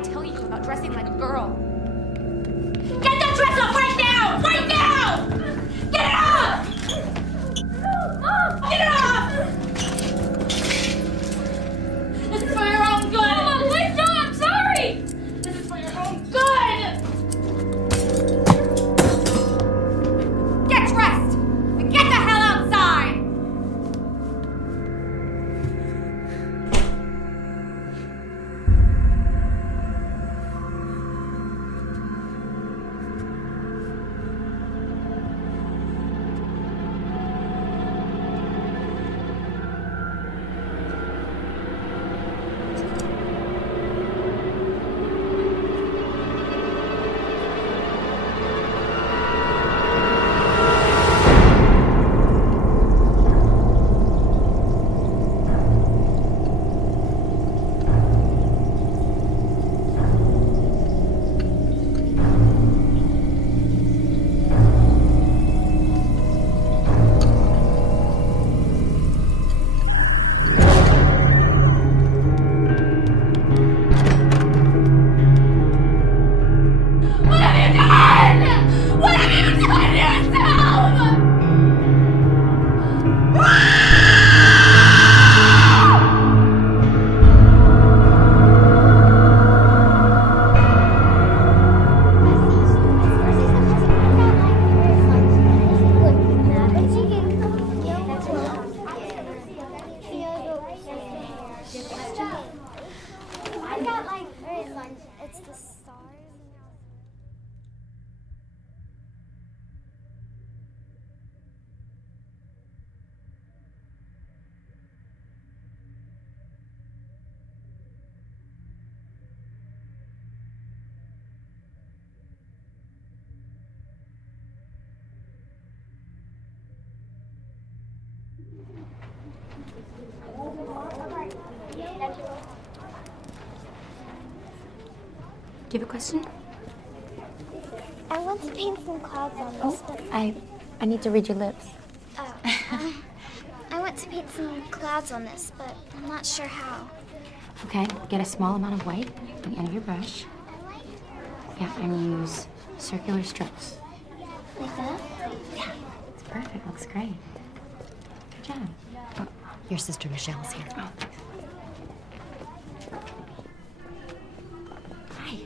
I tell you about dressing like a girl? Get that dress off right now! Right now! Get it off! Get it off! This is for your own good! Mama, please don't! I'm sorry! This is for your own good! Get dressed! And get the hell outside! Do you have a question? I want to paint some clouds on this, but... I need to read your lips. Oh. I want to paint some clouds on this, but I'm not sure how. Okay, get a small amount of white on the end of your brush. Yeah, and use circular strokes. Like that? Yeah, it's perfect. Looks great. Good job. Oh, your sister Michelle's here. Oh, thanks. Hi.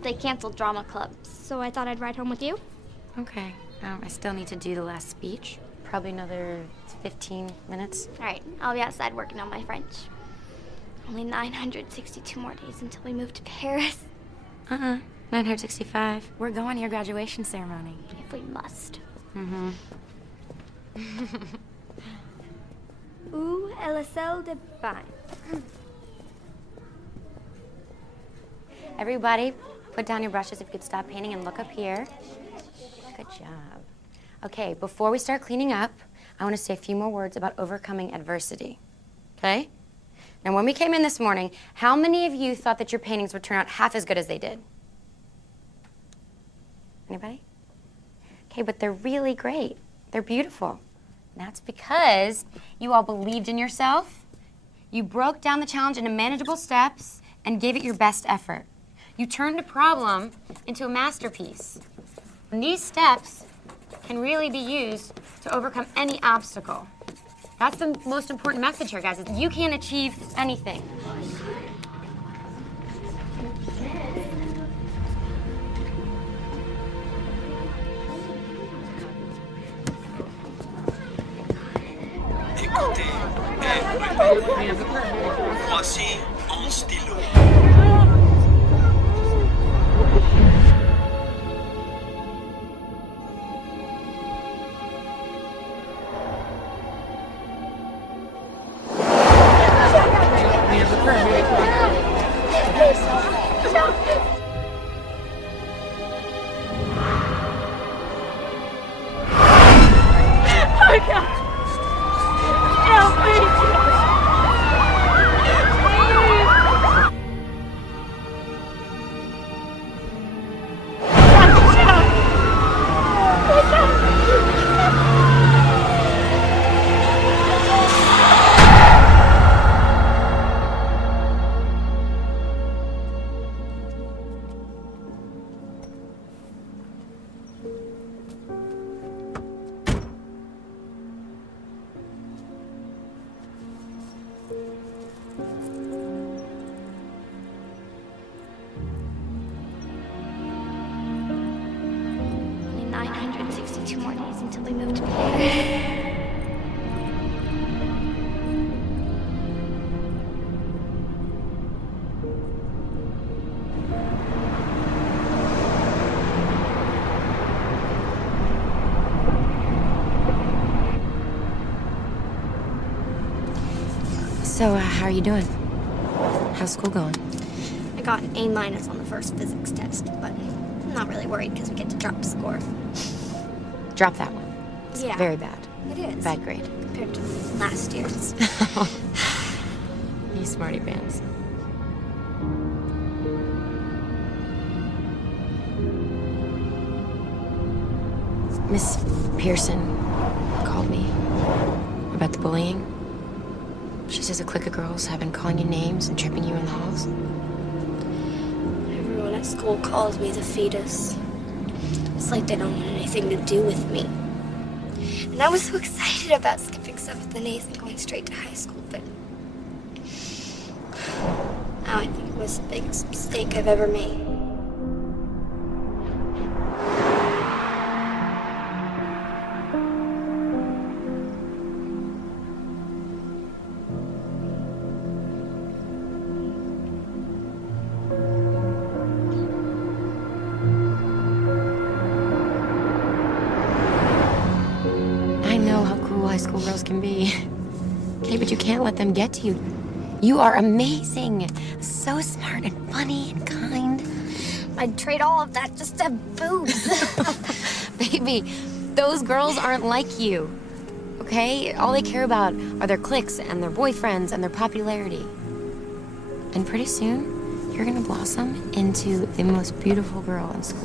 They canceled drama club, so I thought I'd ride home with you. Okay. I still need to do the last speech. Probably another 15 minutes. All right, I'll be outside working on my French. Only 962 more days until we move to Paris. 965. We're going to your graduation ceremony. If we must. Mm-hmm. Où est la salle de bain? Everybody, put down your brushes if you could stop painting and look up here. Good job. Okay, before we start cleaning up, I want to say a few more words about overcoming adversity. Okay? Now, when we came in this morning, how many of you thought that your paintings would turn out half as good as they did? Anybody? Okay, but they're really great. They're beautiful. And that's because you all believed in yourself, you broke down the challenge into manageable steps, and gave it your best effort. You turned a problem into a masterpiece. And these steps can really be used to overcome any obstacle. That's the most important message here, guys, is you can achieve anything. Écoutez, voici un stylo. 962 more days until we move to Florida. So, how are you doing? How's school going? I got an A- on the first physics test, but I'm not really worried because we get to drop the score. Drop that one. It's Yeah. very bad. It is. Bad grade. Compared to last year's. You smarty pants. Miss Pearson called me about the bullying. She says a clique of girls have been calling you names and tripping you in the halls. Everyone at school calls me the fetus. It's like they don't want anything to do with me. And I was so excited about skipping 7th and 8th and going straight to high school, but now I think it was the biggest mistake I've ever made. High school girls can be. Okay, but you can't let them get to you. You are amazing. So smart and funny and kind. I'd trade all of that just to have boobs. Baby, those girls aren't like you. Okay? All they care about are their cliques and their boyfriends and their popularity. And pretty soon, you're gonna blossom into the most beautiful girl in school.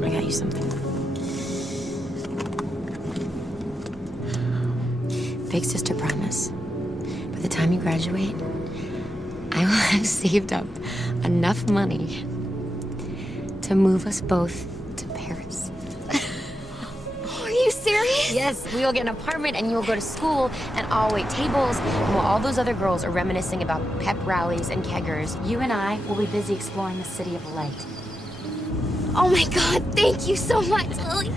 I got you something. Big sister promise. By the time you graduate, I will have saved up enough money to move us both to Paris. Are you serious? Yes, we will get an apartment and you will go to school and I'll wait tables. And while all those other girls are reminiscing about pep rallies and keggers, you and I will be busy exploring the city of light. Oh my God, thank you so much, Lily.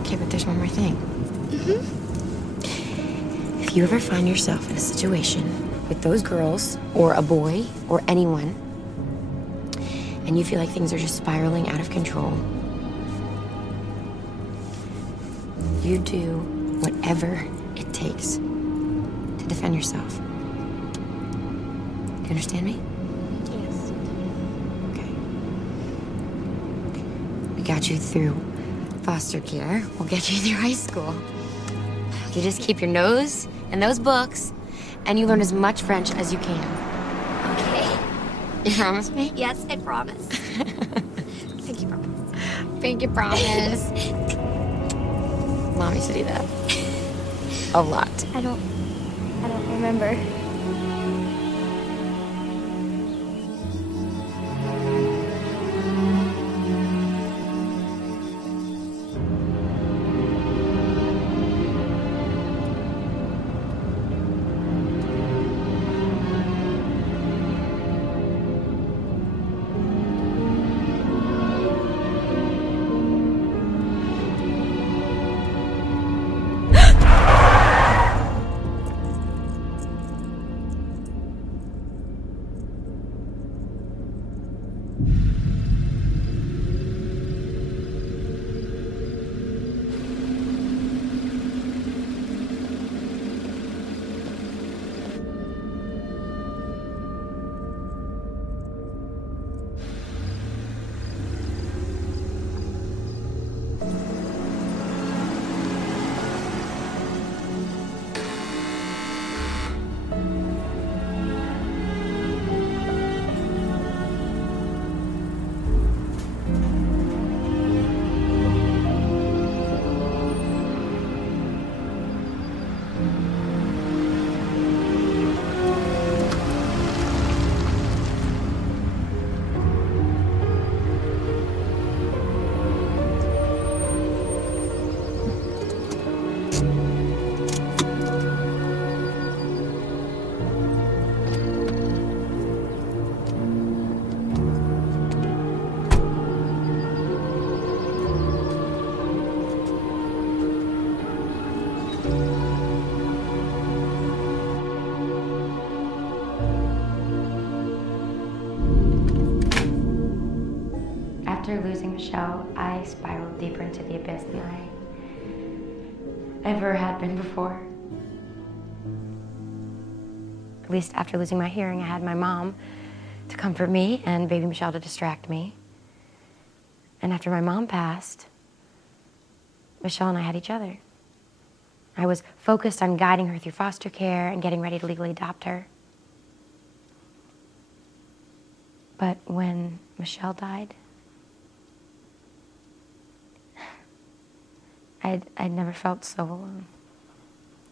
Okay, but there's one more thing. If you ever find yourself in a situation with those girls, or a boy, or anyone, and you feel like things are just spiraling out of control, you do whatever it takes to defend yourself. Do you understand me? Yes. Okay. We got you through foster care. We'll get you through high school. You just keep your nose in those books, and you learn as much French as you can. Okay. You promise me? Yes, I promise. Thank you, promise. Pinky promise. Mommy said do that. A lot. I don't remember. Michelle, I spiraled deeper into the abyss than I ever had been before. At least after losing my hearing, I had my mom to comfort me and baby Michelle to distract me. And after my mom passed, Michelle and I had each other. I was focused on guiding her through foster care and getting ready to legally adopt her. But when Michelle died, I'd never felt so alone,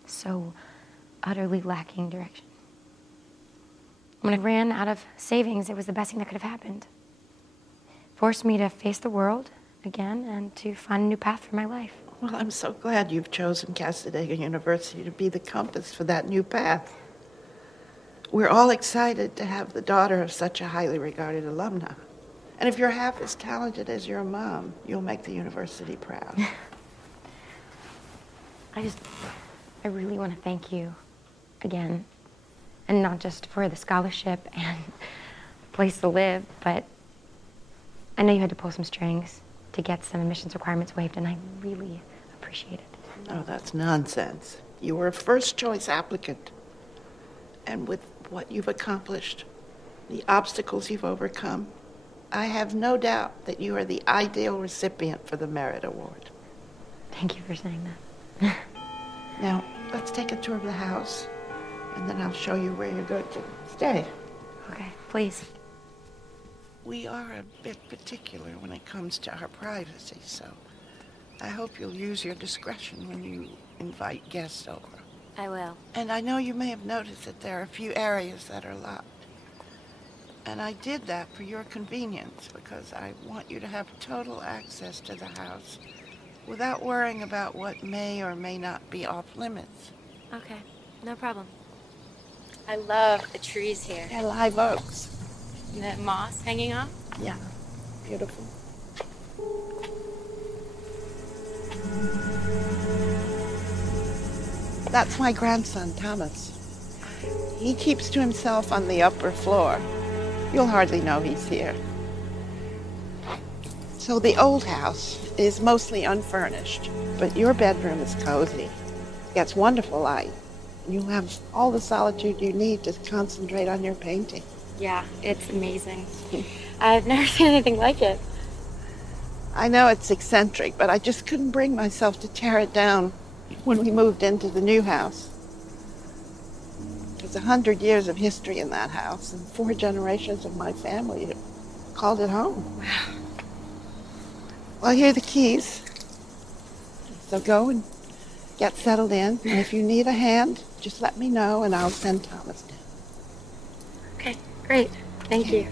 so utterly lacking direction. When I ran out of savings, it was the best thing that could have happened. Forced me to face the world again and to find a new path for my life. Well, I'm so glad you've chosen Casadega University to be the compass for that new path. We're all excited to have the daughter of such a highly regarded alumna. And if you're half as talented as your mom, you'll make the university proud. I really want to thank you again. And not just for the scholarship and the place to live, but I know you had to pull some strings to get some admissions requirements waived, and I really appreciate it. No, that's nonsense. You were a first-choice applicant. And with what you've accomplished, the obstacles you've overcome, I have no doubt that you are the ideal recipient for the Merit Award. Thank you for saying that. Now, let's take a tour of the house, and then I'll show you where you're going to stay. Okay, please. We are a bit particular when it comes to our privacy, so I hope you'll use your discretion when you invite guests over. I will. And I know you may have noticed that there are a few areas that are locked. And I did that for your convenience because I want you to have total access to the house without worrying about what may or may not be off limits. Okay, no problem. I love the trees here. They're live oaks. The moss hanging off? Yeah, beautiful. That's my grandson, Thomas. He keeps to himself on the upper floor. You'll hardly know he's here. So the old house is mostly unfurnished, but your bedroom is cozy. Gets wonderful light. You'll have all the solitude you need to concentrate on your painting. Yeah, it's amazing. I've never seen anything like it. I know it's eccentric, but I just couldn't bring myself to tear it down when we moved into the new house. There's 100 years of history in that house, and 4 generations of my family have called it home. Wow. Well, here are the keys. So go and get settled in, and if you need a hand, just let me know, and I'll send Thomas down. Okay, great. Thank you.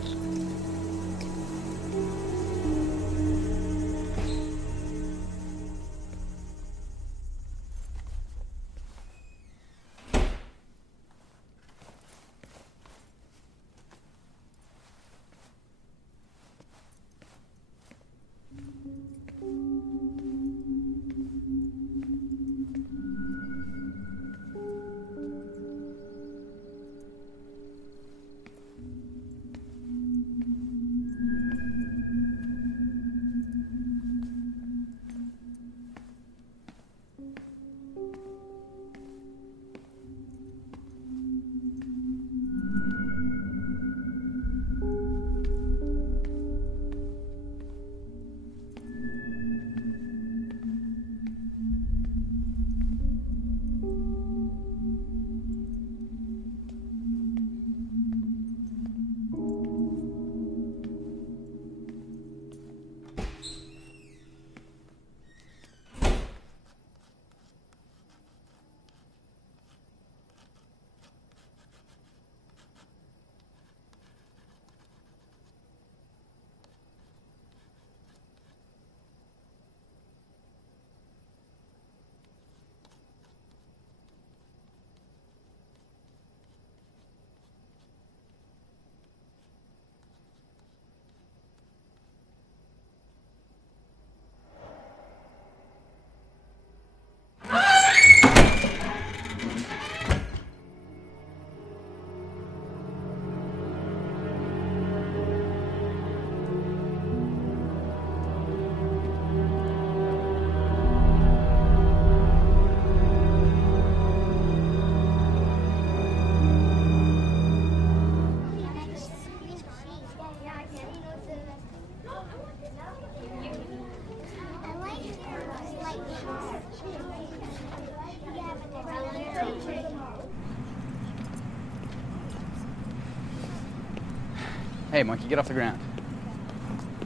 Hey, monkey, get off the ground.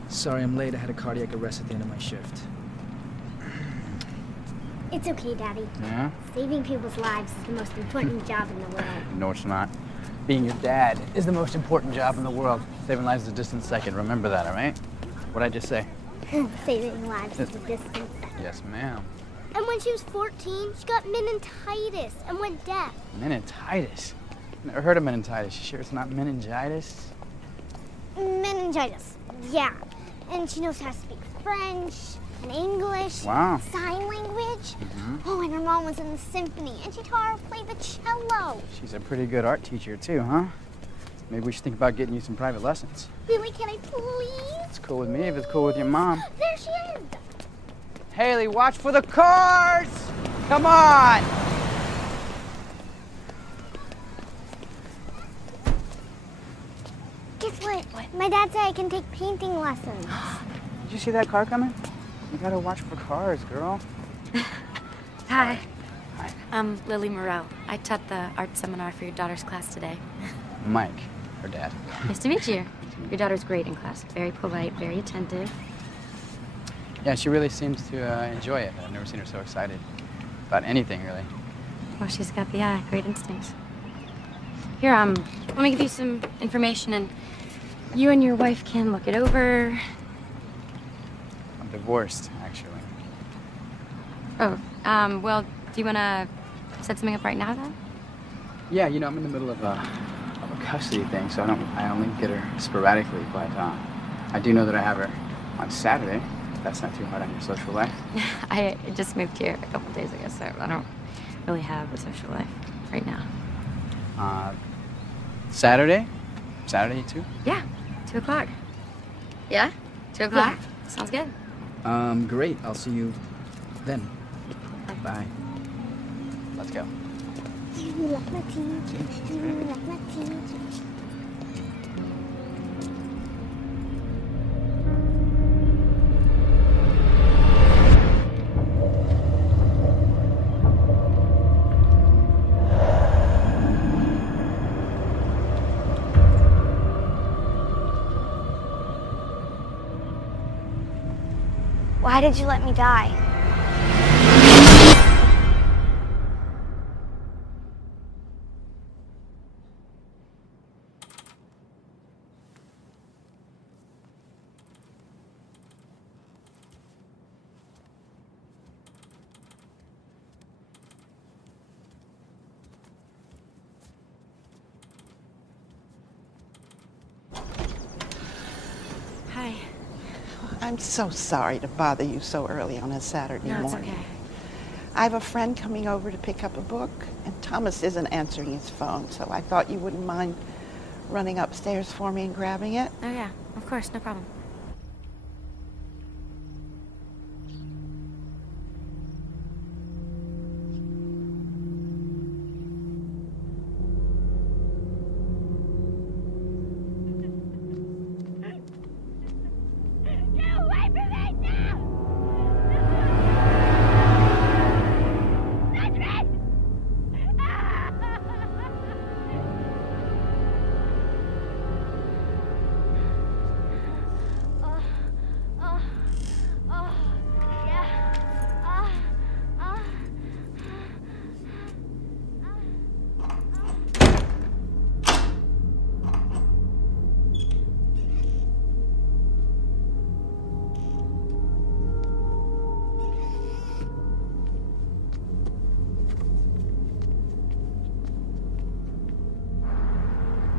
Sorry I'm late. I had a cardiac arrest at the end of my shift. It's okay, Daddy. Yeah? Saving people's lives is the most important job in the world. No, it's not. Being your dad is the most important job in the world. Saving lives is a distant second. Remember that, all right? What'd I just say? Saving lives is a distant second. Yes, ma'am. And when she was 14, she got meningitis and went deaf. Meningitis? Never heard of meningitis. You sure it's not meningitis? Meningitis, yeah. And she knows how to speak French and English. Wow. Sign language. Oh, and her mom was in the symphony, and she taught her to play the cello. She's a pretty good art teacher, too, huh? Maybe we should think about getting you some private lessons. Really, can I please? It's cool with me if it's cool with your mom. There she is. Haley, watch for the cars! Come on! Guess what? My dad said I can take painting lessons. Did you see that car coming? You gotta watch for cars, girl. Hi. Hi. I'm Lily Moreau. I taught the art seminar for your daughter's class today. Mike, her dad. Nice to meet you. Your daughter's great in class. Very polite, very attentive. Yeah, she really seems to enjoy it. I've never seen her so excited about anything, really. Well, she's got the eye. Great instincts. Here, let me give you some information, and you and your wife can look it over. I'm divorced, actually. Oh, well, do you want to set something up right now, then? Yeah, you know, I'm in the middle of a custody thing, so I only get her sporadically, but I do know that I have her on Saturday. That's not too hard on your social life. I just moved here a couple days ago, so I don't really have a social life right now. Saturday? Saturday, too? Yeah, 2 o'clock. Yeah? 2 o'clock? Yeah. Sounds good. Great. I'll see you then. Bye. Let's go. You like my teeth. You like my teeth. Why did you let me die? Hi. I'm so sorry to bother you so early on a Saturday No, it's morning. okay. I have a friend coming over to pick up a book, and Thomas isn't answering his phone, so I thought you wouldn't mind running upstairs for me and grabbing it. Oh, yeah, of course, no problem.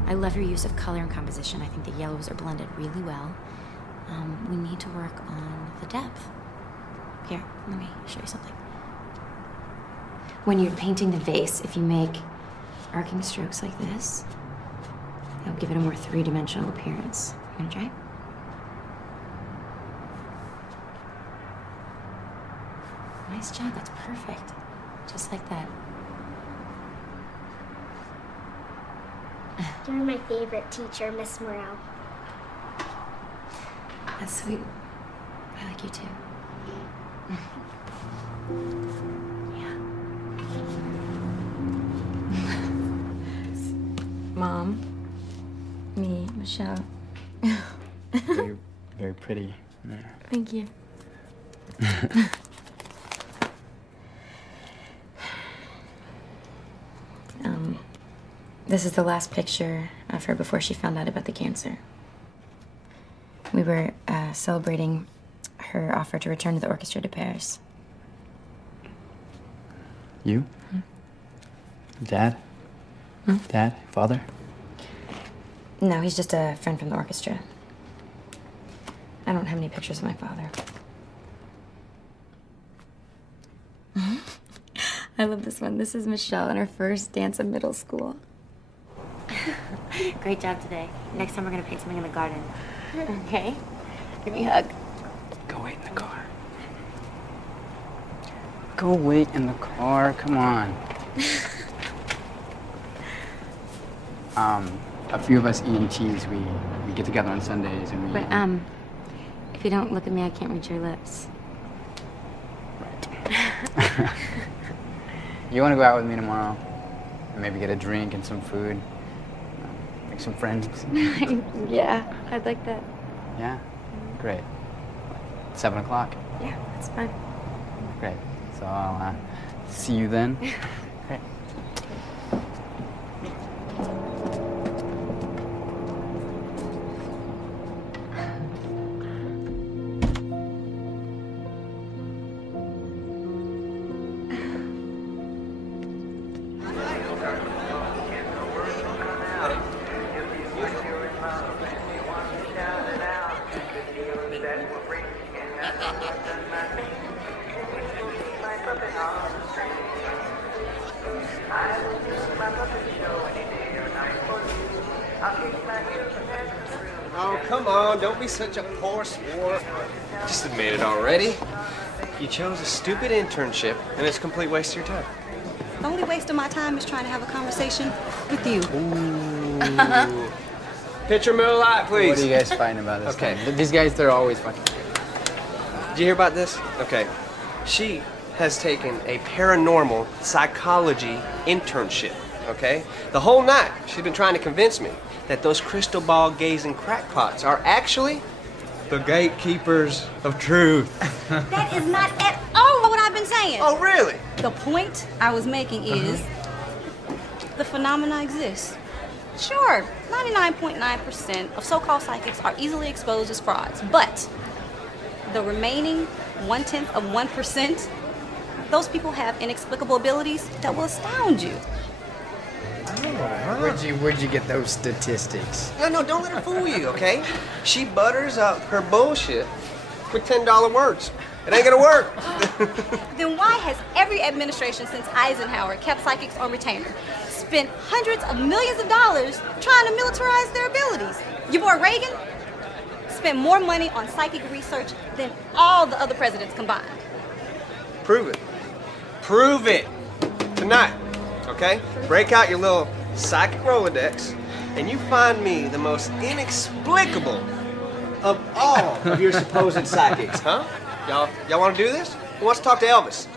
I love your use of color and composition. I think the yellows are blended really well. We need to work on the depth. Here, let me show you something. When you're painting the vase, if you make arcing strokes like this, it'll give it a more three-dimensional appearance. You gonna try? Nice job, that's perfect. Just like that. You're my favorite teacher, Miss Morel. That's sweet. I like you too. Yeah. Mom, me, Michelle, Very, very pretty. Yeah. Thank you. This is the last picture of her before she found out about the cancer. We were celebrating her offer to return to the orchestra to Paris. You? Dad? Dad? Father? No, he's just a friend from the orchestra. I don't have any pictures of my father. I love this one. This is Michelle in her first dance of middle school. Great job today. Next time we're gonna paint something in the garden. Okay? Give me a hug. Go wait in the car. Go wait in the car. Come on. A few of us EMTs, we get together on Sundays and we... But, if you don't look at me, I can't reach your lips. Right. You want to go out with me tomorrow? And maybe get a drink and some food? Make some friends? Yeah, I'd like that. Yeah? Great. 7 o'clock? Yeah, that's fine. Great. So I'll see you then. Great. Oh, come on, don't be such a poor sport. Just admit it already. You chose a stupid internship, and it's a complete waste of your time. The only waste of my time is trying to have a conversation with you. Ooh. Pitcher Miller Lite, please. What are you guys fighting about this Okay. time? These guys, they're always fucking... Did you hear about this? Okay. She has taken a paranormal psychology internship, okay? The whole night, she's been trying to convince me that those crystal ball gazing crackpots are actually the gatekeepers of truth. That is not at all what I've been saying. Oh, really? The point I was making is the phenomena exists. Sure, 99.9% of so-called psychics are easily exposed as frauds, but the remaining 0.1%, those people have inexplicable abilities that will astound you. Where'd you get those statistics? No, don't let her fool you, okay? She butters up her bullshit with $10 words. It ain't gonna work. Then why has every administration since Eisenhower kept psychics on retainer, spent hundreds of millions of dollars trying to militarize their abilities? Your boy Reagan spent more money on psychic research than all the other presidents combined. Prove it. Prove it. Tonight, okay? Break out your little psychic Rolodex, and you find me the most inexplicable of all of your supposed psychics, huh? Y'all want to do this? Who wants to talk to Elvis?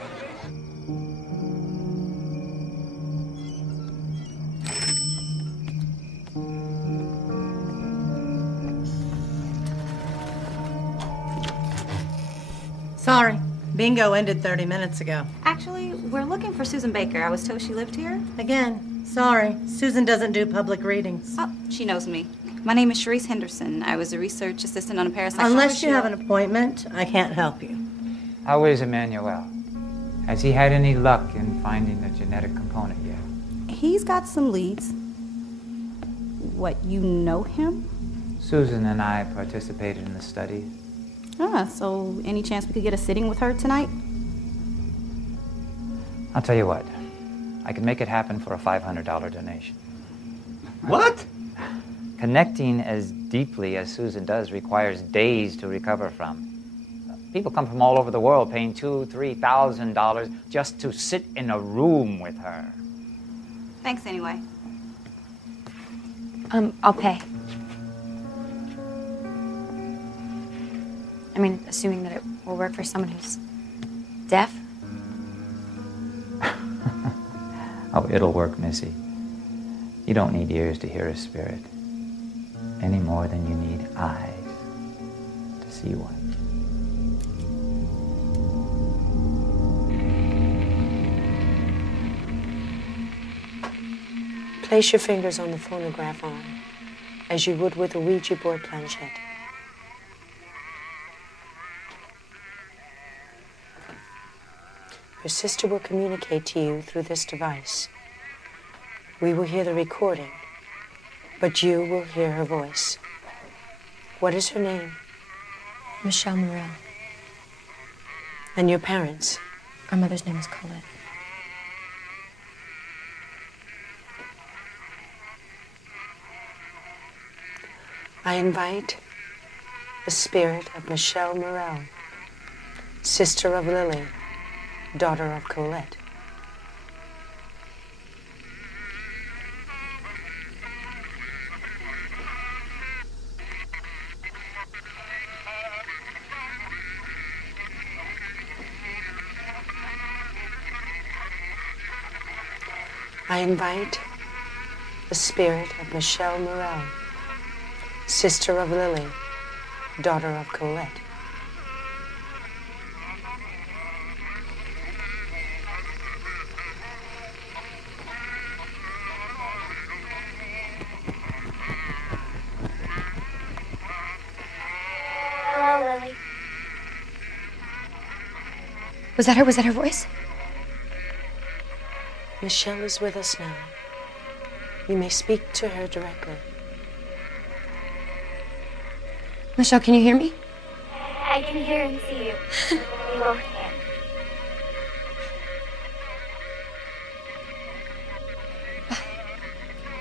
Sorry. Bingo ended 30 minutes ago. Actually, we're looking for Susan Baker. I was told she lived here. Again, sorry. Susan doesn't do public readings. Oh, she knows me. My name is Charisse Henderson. I was a research assistant on a parapsychology. Unless you have an appointment, I can't help you. How is Emmanuel? Has he had any luck in finding the genetic component yet? He's got some leads. What, you know him? Susan and I participated in the study. Ah, so any chance we could get a sitting with her tonight? I'll tell you what. I can make it happen for a $500 donation. What? Connecting as deeply as Susan does requires days to recover from. People come from all over the world paying $2,000, $3,000 just to sit in a room with her. Thanks anyway. I'll pay. I mean, assuming that it will work for someone who's deaf. Oh, it'll work, Missy. You don't need ears to hear a spirit any more than you need eyes to see one. Place your fingers on the phonograph arm, as you would with a Ouija board planchette. Your sister will communicate to you through this device. We will hear the recording, but you will hear her voice. What is her name? Michelle Morel. And your parents? Our mother's name is Colette. I invite the spirit of Michelle Morel, sister of Lily, daughter of Colette. I invite the spirit of Michelle Morel, sister of Lily, daughter of Colette. Hello, Lily. Was that her? Was that her voice? Michelle is with us now. You may speak to her directly. Michelle, can you hear me? I can hear and see you. We both can.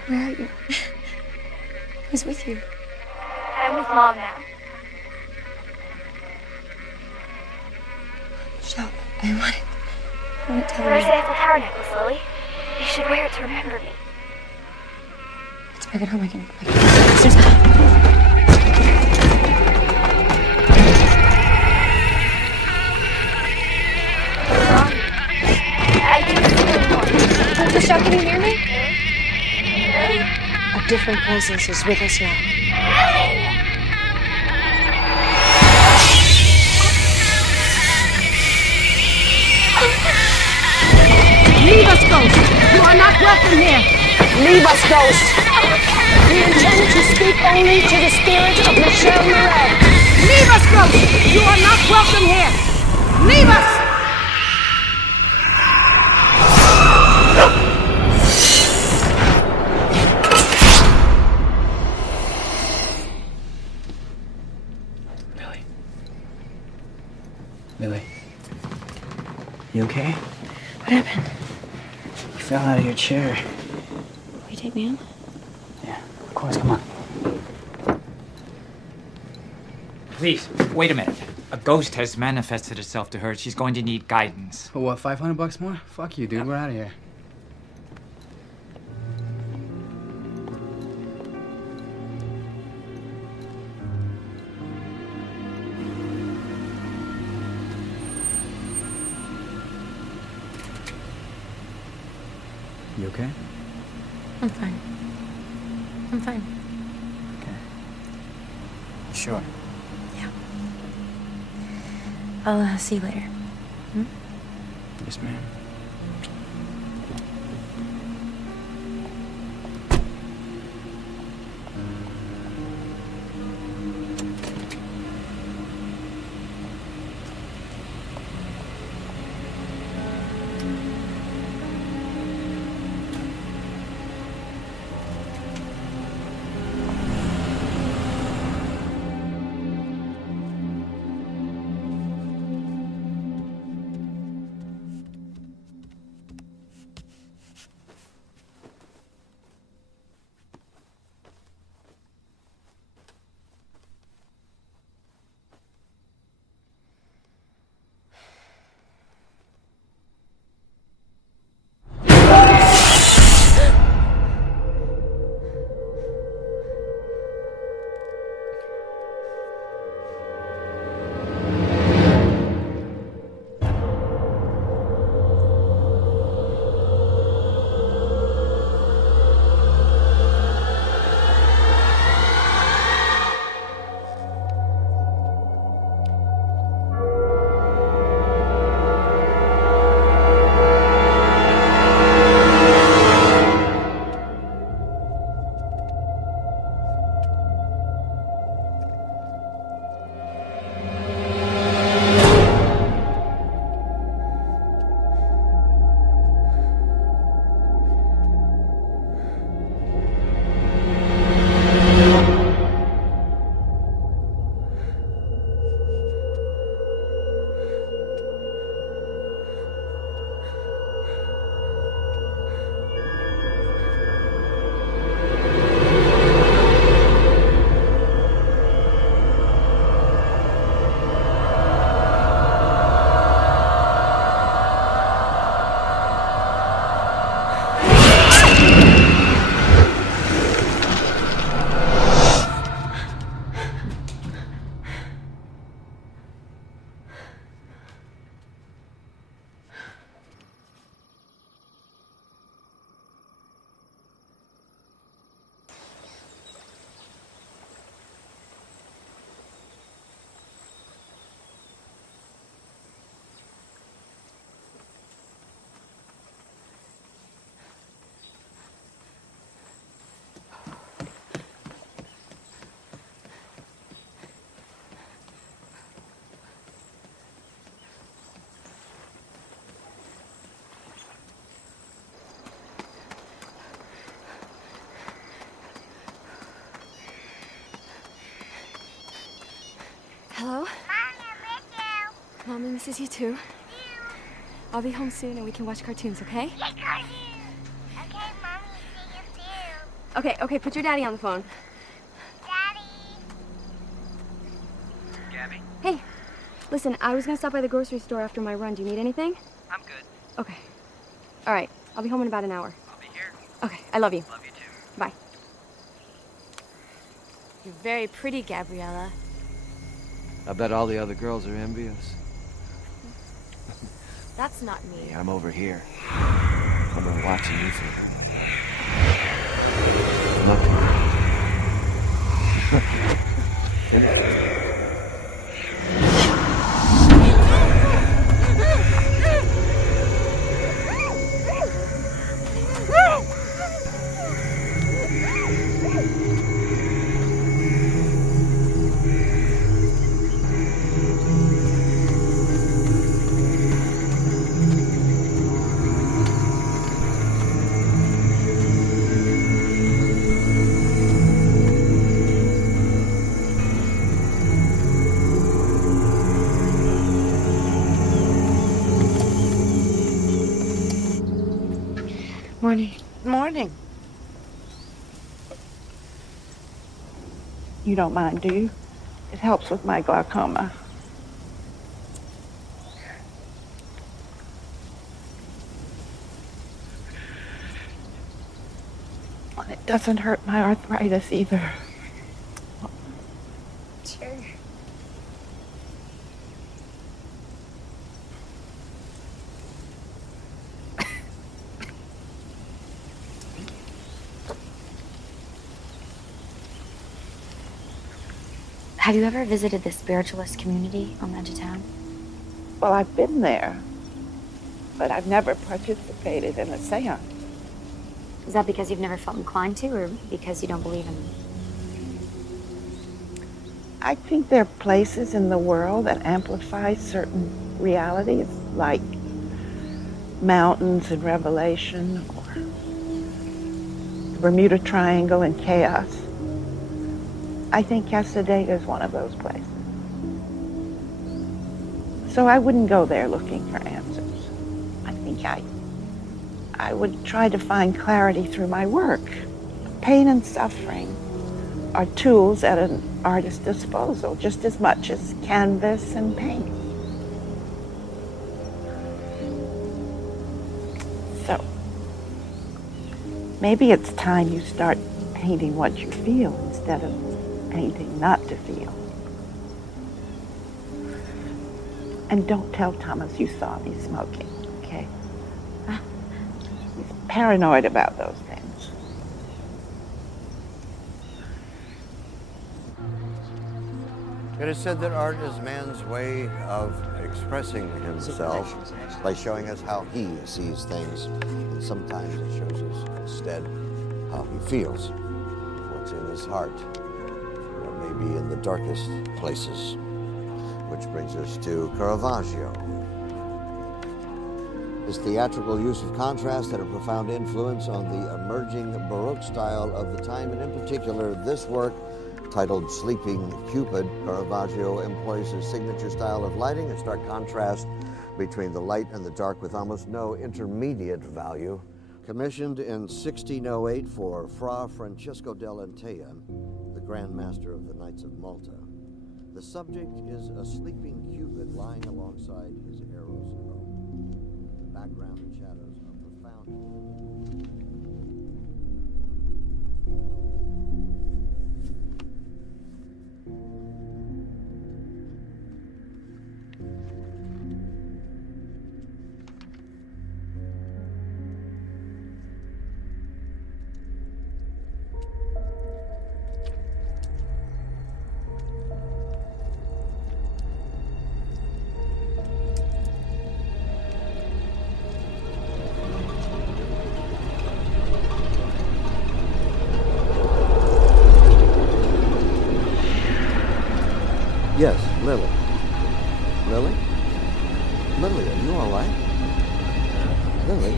Where are you? Who's with you? I'm with Mom now. Michelle, I want to tell Where's you. the Eiffel Tower necklace, Lily? You should wear it to remember me. Let's bring it home. I can. There's Michelle, can you hear me? A different presence is with us now. Leave us, Ghost! You are not welcome here! Leave us, Ghost! We intend to speak only to the spirit of Michelle Morel. Leave us, Ghost! You are not welcome here! Leave us! Lily. You okay? What happened? You fell out of your chair. Will you take me home? Yeah, of course, come on. Please, wait a minute. A ghost has manifested itself to her. She's going to need guidance. For what, $500 more? Fuck you, dude. We're out of here. You okay? I'm fine. I'm fine. Okay. Sure. Yeah. I'll see you later. Hmm? Yes, ma'am. misses you too. I'll be home soon and we can watch cartoons, okay? Okay, okay, put your daddy on the phone. Gabby? Hey, listen, I was gonna stop by the grocery store after my run. Do you need anything? I'm good. Okay. All right, I'll be home in about an hour. I'll be here. Okay, I love you. Love you too. Bye. You're very pretty, Gabriella. I bet all the other girls are envious. That's not me. Hey, I'm over here. I've been watching you for... Look. Morning. Morning. You don't mind, do you? It helps with my glaucoma. And it doesn't hurt my arthritis either. Sure. Have you ever visited the spiritualist community on the edge of town? Well, I've been there, but I've never participated in a seance. Is that because you've never felt inclined to, or because you don't believe in them? I think there are places in the world that amplify certain realities, like mountains in Revelation, or the Bermuda Triangle in Chaos. I think C-A-S-S-A-D-A-G-A is one of those places. So I wouldn't go there looking for answers. I think I would try to find clarity through my work. Pain and suffering are tools at an artist's disposal, just as much as canvas and paint. So maybe it's time you start painting what you feel instead of painting not to feel. And don't tell Thomas you saw me smoking, okay? He's paranoid about those things. It is said that art is man's way of expressing himself by showing us how he sees things. And sometimes it shows us instead how he feels, what's in his heart, what may be in the darkest places. Which brings us to Caravaggio. His theatrical use of contrast had a profound influence on the emerging Baroque style of the time, and in particular this work, titled Sleeping Cupid. Caravaggio employs his signature style of lighting, a stark contrast between the light and the dark with almost no intermediate value. Commissioned in 1608 for Fra Francesco dell'Antea, the Grand Master of the Knights of Malta. The subject is a sleeping Cupid lying alongside his Eros bow. The background and shadows are profound. Yes, Lily. Lily? Lily, are you all right? Lily?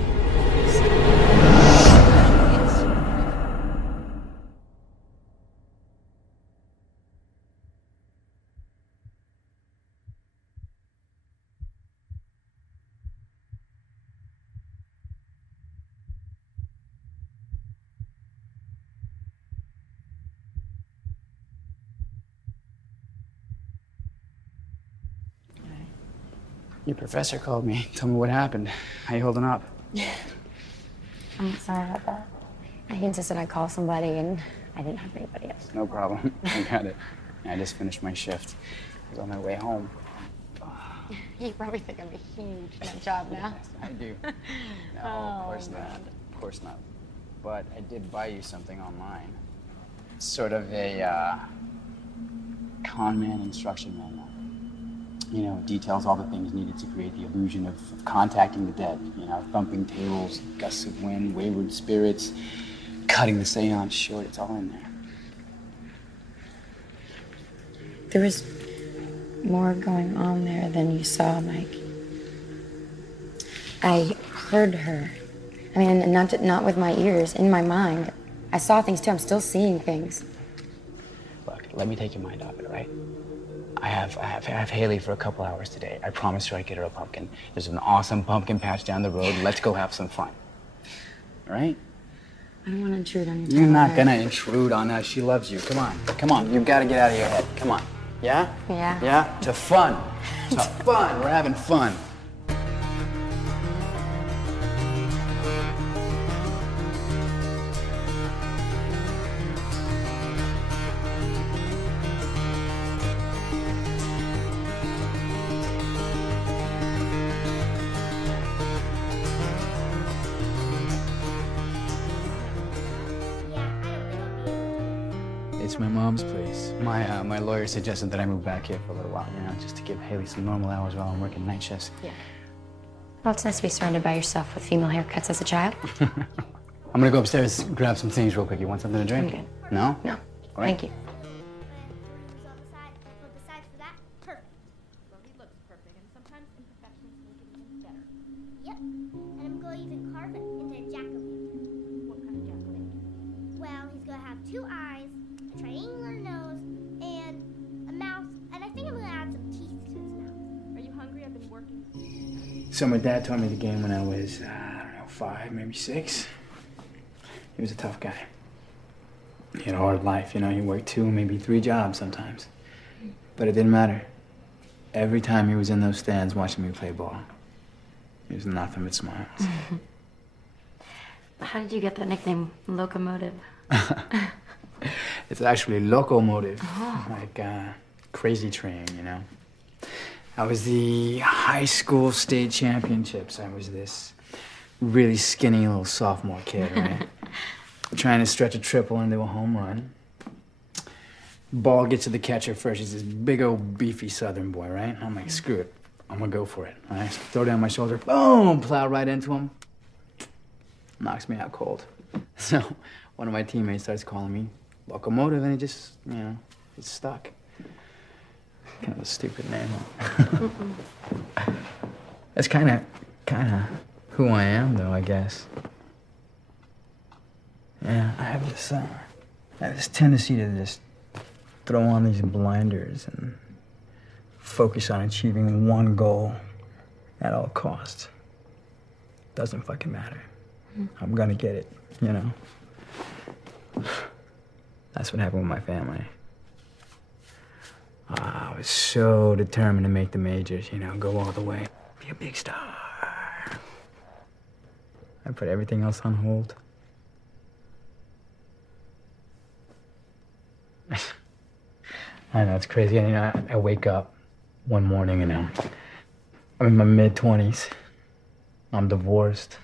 Your professor called me. Told me what happened. How you holding up? I'm sorry about that. He insisted I call somebody, and I didn't have anybody else. No problem. I got it. I just finished my shift. I was on my way home. You probably think I'm a huge nut job now. Yes, I do. No, of course not. Of course not. But I did buy you something online. It's sort of a con man instruction manual. You know, it details all the things needed to create the illusion of contacting the dead. You know, thumping tables, gusts of wind, wayward spirits, cutting the seance short. It's all in there. There was more going on there than you saw, Mike. I heard her. I mean, not with my ears, in my mind. I saw things too. I'm still seeing things. Look, let me take your mind off it, all right? I have Haley for a couple hours today. I promised her I'd get her a pumpkin. There's an awesome pumpkin patch down the road. Let's go have some fun. All right? I don't want to intrude on you. You're not gonna intrude on us. She loves you. Come on. Come on. You've got to get out of your head. Come on. Yeah? Yeah. Yeah? To fun. To fun. We're having fun. It's my mom's place. My lawyer suggested that I move back here for a little while, you know, just to give Haley some normal hours while I'm working night shifts. Yeah. Well, it's nice to be surrounded by yourself with female haircuts as a child. I'm gonna go upstairs, grab some things real quick. You want something to drink? I'm good. No? No. All right. Thank you. Yep, and I'm going to even carve it into a jack-o'-lantern. What kind of jack-o'-lantern? Well, he's going to have 2 eyes, a triangular nose, and a mouth, and I think I'm going to add some teeth to his mouth. Are you hungry? I've been working. So my dad taught me the game when I was, I don't know, 5, maybe 6. He was a tough guy. He had a hard life, you know. He worked 2, maybe 3 jobs sometimes. But it didn't matter. Every time he was in those stands watching me play ball, it was nothing but smiles. How did you get that nickname, Locomotive? It's actually locomotive, Oh. like crazy train, you know. I was the high school state championships. I was this really skinny little sophomore kid, right? Trying to stretch a triple into a home run. Ball gets to the catcher first. He's this big old beefy southern boy, right? I'm like, screw it. I'm gonna go for it. All right? Throw down my shoulder, boom, plow right into him. Knocks me out cold. So one of my teammates starts calling me Locomotive, and it just, you know, it's stuck. Kind of a stupid name. That's kind of who I am, though, I guess. Yeah, I have this tendency to just throw on these blinders and focus on achieving one goal at all costs. Doesn't fucking matter. I'm gonna get it, you know? That's what happened with my family. I was so determined to make the majors, you know, go all the way, be a big star. I put everything else on hold. I know, it's crazy. You know, I wake up one morning and I'm in my mid-20s. I'm divorced.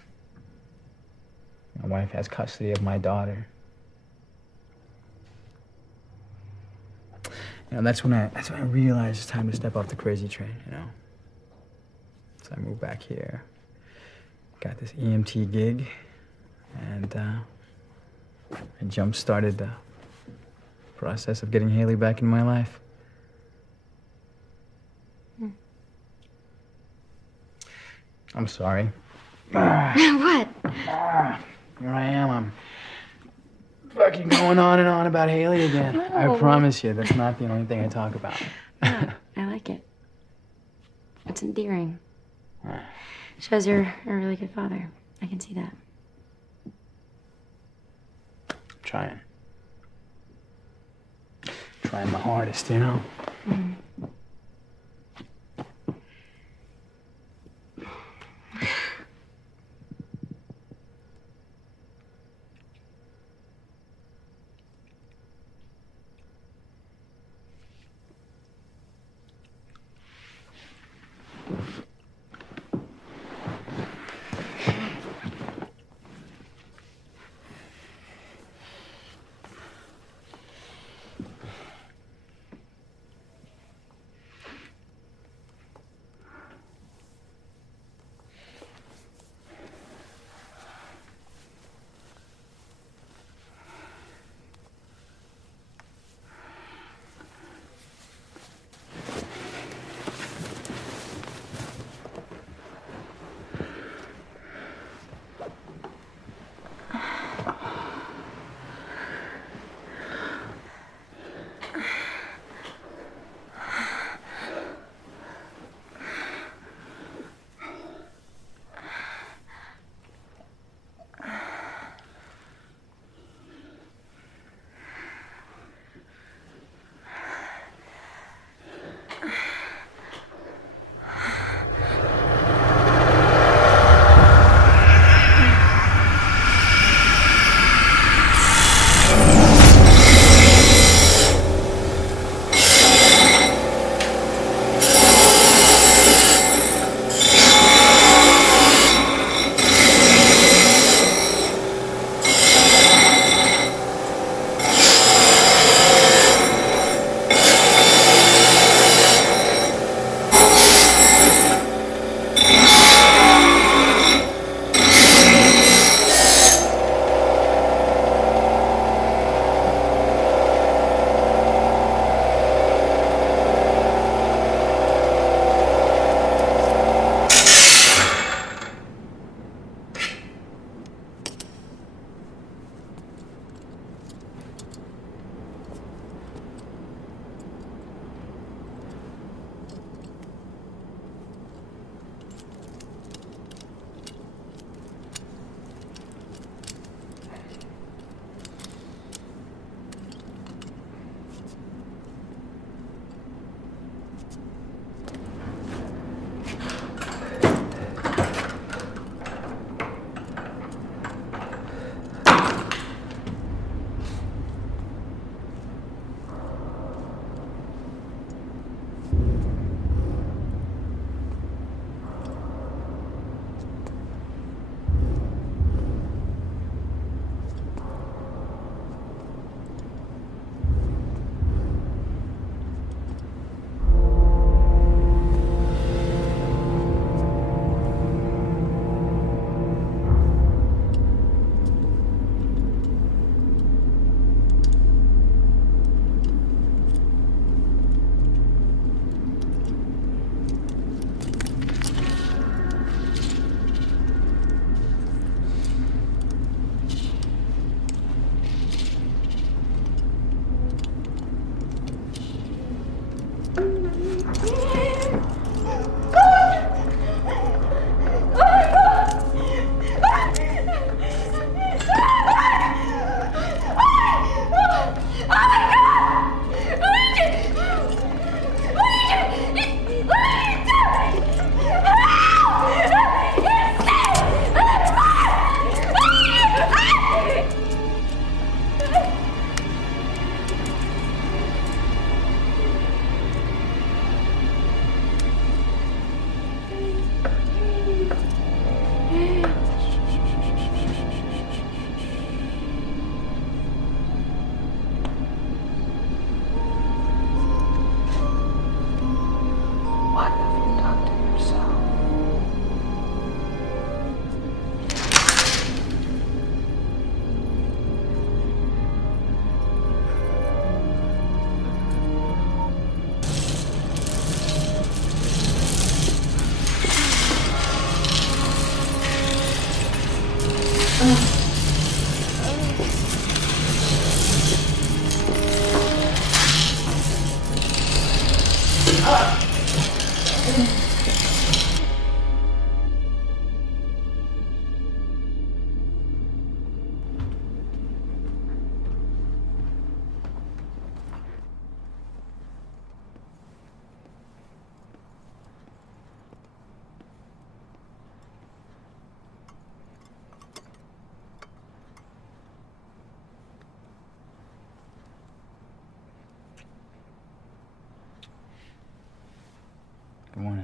My wife has custody of my daughter. You know, that's when I realized it's time to step off the crazy train, you know? So I moved back here, got this EMT gig, and I jump-started the process of getting Haley back in my life. I'm sorry. What? Here I am. I'm fucking going on and on about Haley again. No. I promise you, that's not the only thing I talk about. Yeah, I like it. It's endearing. Shows you're a really good father. I can see that. Trying my hardest, you know?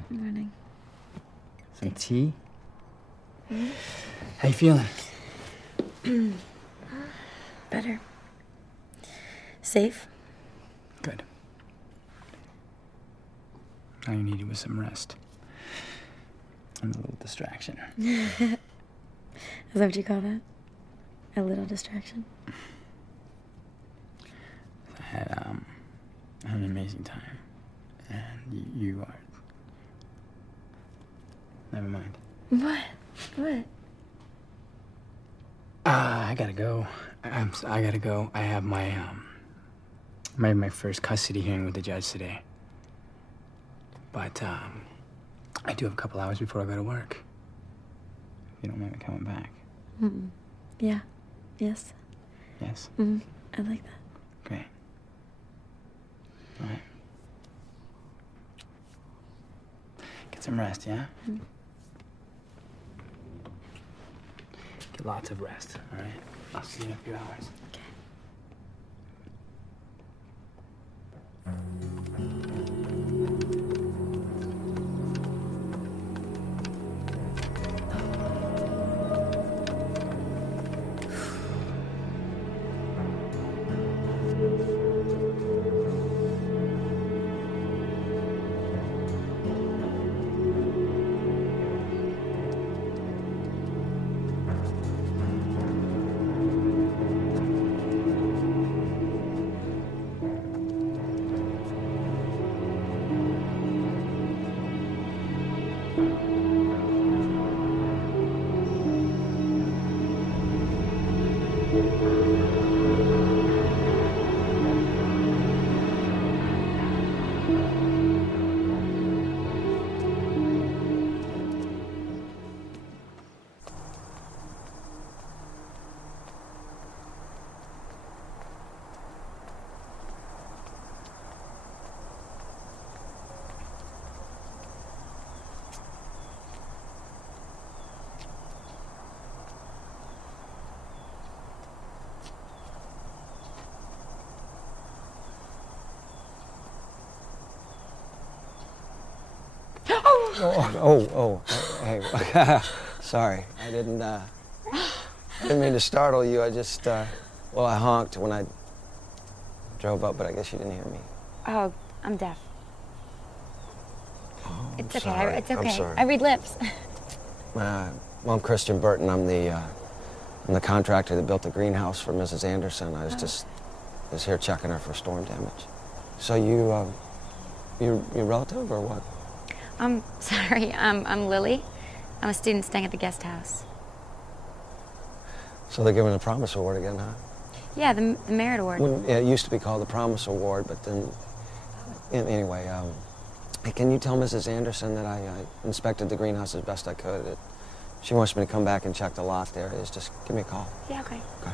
Good morning. Some tea? Mm-hmm. How you feeling? Better. Safe. Good. All you needed was some rest. And a little distraction. Is that what you call that? A little distraction? I had an amazing time. And you are... Never mind. What? What? I gotta go. I gotta go. I have my my first custody hearing with the judge today. But I do have a couple hours before I go to work. If you don't mind me coming back. Mm-mm. Yeah. Yes. Yes? Mm-hmm. I like that. Great. All right. Get some rest, yeah? Mm-hmm. Get lots of rest, all right? I'll see you in a few hours. Hey, sorry. I didn't mean to startle you. I just, well, I honked when I drove up, but I guess you didn't hear me. Oh, I'm deaf. Oh, It's I'm okay. sorry. It's okay. I'm sorry. I read lips. Well, I'm Christian Burton. I'm the contractor that built the greenhouse for Mrs. Anderson. I was here checking her for storm damage. So you relative or what? I'm sorry. I'm Lily. I'm a student staying at the guest house. So they're giving a Promise Award again, huh? Yeah, the Merit Award. It used to be called the Promise Award, but then, anyway, hey, can you tell Mrs. Anderson that I inspected the greenhouse as best I could? She wants me to come back and check the loft areas. Just give me a call. Yeah, okay. Okay.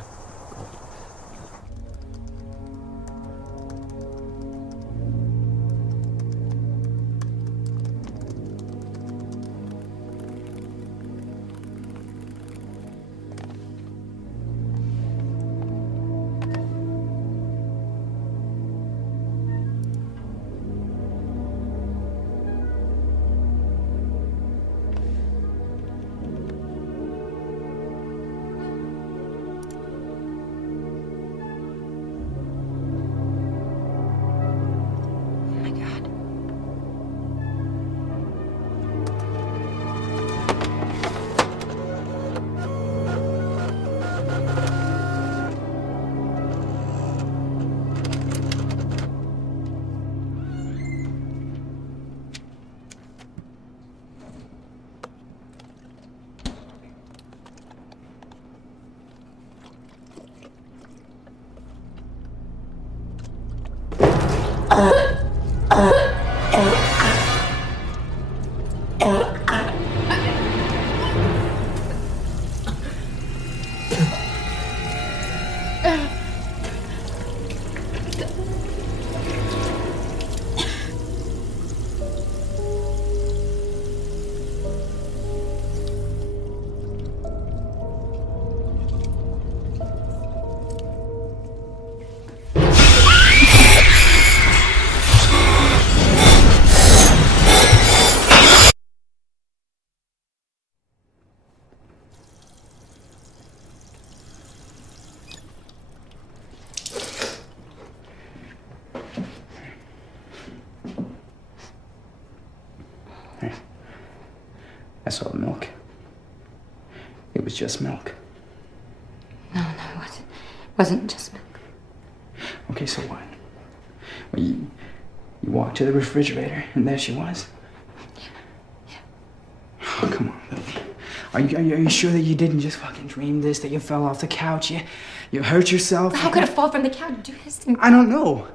I saw the milk. It was just milk. No, it wasn't. It wasn't just milk. Okay, so what? Well, you walked to the refrigerator, and there she was. Yeah. Oh, come on, Lily. Are you sure that you didn't just fucking dream this? That you fell off the couch? You hurt yourself? How could I fall from the couch and do this to me? I don't know.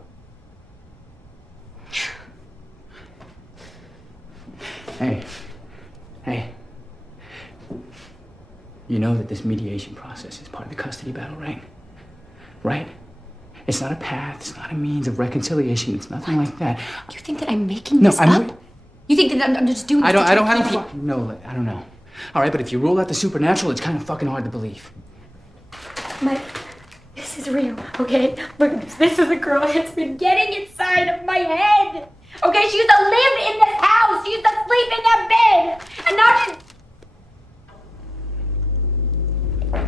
Hey. You know that this mediation process is part of the custody battle, right? Right? It's not a path, it's not a means of reconciliation, it's nothing like that. You think that I'm making this up? You think that I'm just doing this? I don't have to No, I don't know. All right, but if you rule out the supernatural, it's kind of fucking hard to believe. This is real, okay? Look at this. This is a girl that's been getting inside of my head. Okay, she used to live in this house. She used to sleep in that bed. And now she's...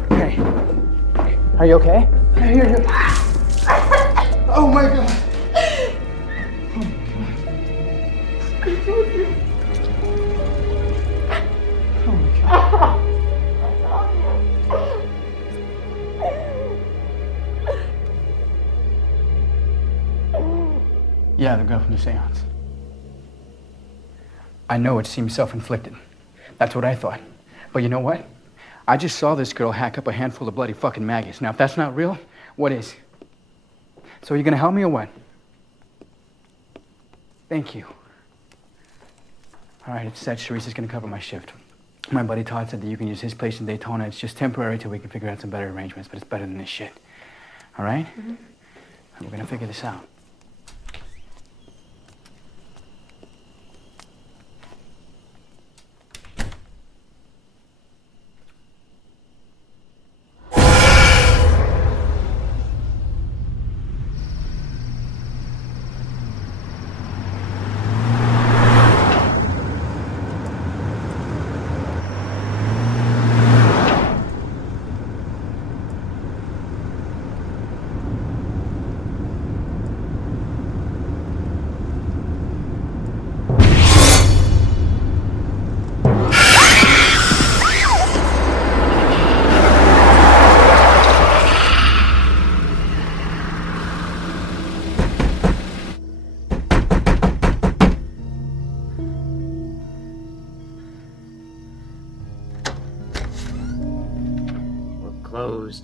Hey. Are you okay? Here. Oh my God. Yeah, the girl from the seance. I know it seems self-inflicted. That's what I thought. But you know what? I just saw this girl hack up a handful of bloody fucking maggots. Now, if that's not real, what is? So are you gonna help me or what? Thank you. All right, it's set. Sharice's gonna cover my shift. My buddy Todd said that you can use his place in Daytona. It's just temporary till we can figure out some better arrangements, but it's better than this shit. All right? Mm-hmm. We're gonna figure this out.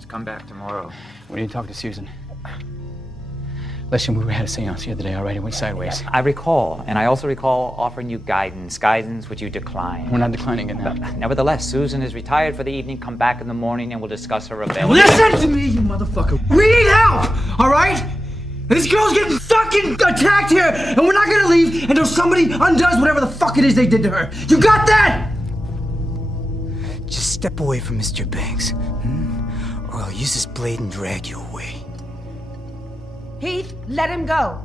Come back tomorrow. We need to talk to Susan. Listen, we had a seance the other day, all right? It went sideways. I recall, and I also recall offering you guidance which you declined. We're not declining it now. Nevertheless, Susan is retired for the evening. Come back in the morning and we'll discuss her availability. Listen to me, you motherfucker. We need help, all right? This girl's getting fucking attacked here, and we're not gonna leave until somebody undoes whatever the fuck it is they did to her. You got that? Just step away from Mr. Banks, or I'll use this blade and drag you away. Heath, let him go.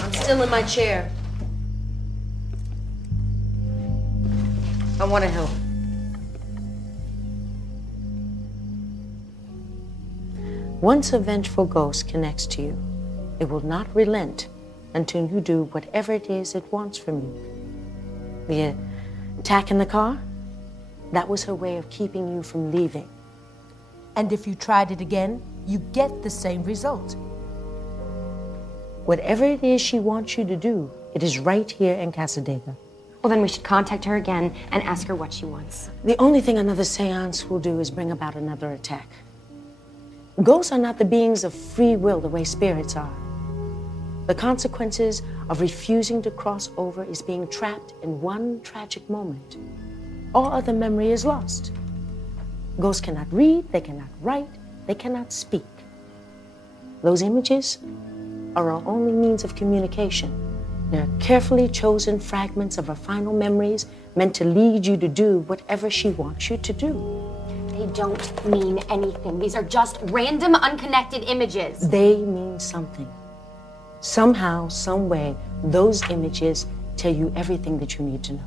I'm still in my chair. I want to help. Once a vengeful ghost connects to you, it will not relent until you do whatever it is it wants from you. The attack in the car? That was her way of keeping you from leaving. And if you tried it again, you get the same result. Whatever it is she wants you to do, it is right here in Casadega. Well, then we should contact her again and ask her what she wants. The only thing another seance will do is bring about another attack. Ghosts are not the beings of free will the way spirits are. The consequences of refusing to cross over is being trapped in one tragic moment. All other memory is lost. Ghosts cannot read, they cannot write, they cannot speak. Those images are our only means of communication. They're carefully chosen fragments of her final memories meant to lead you to do whatever she wants you to do. They don't mean anything. These are just random, unconnected images. They mean something. Somehow, some way, those images tell you everything that you need to know.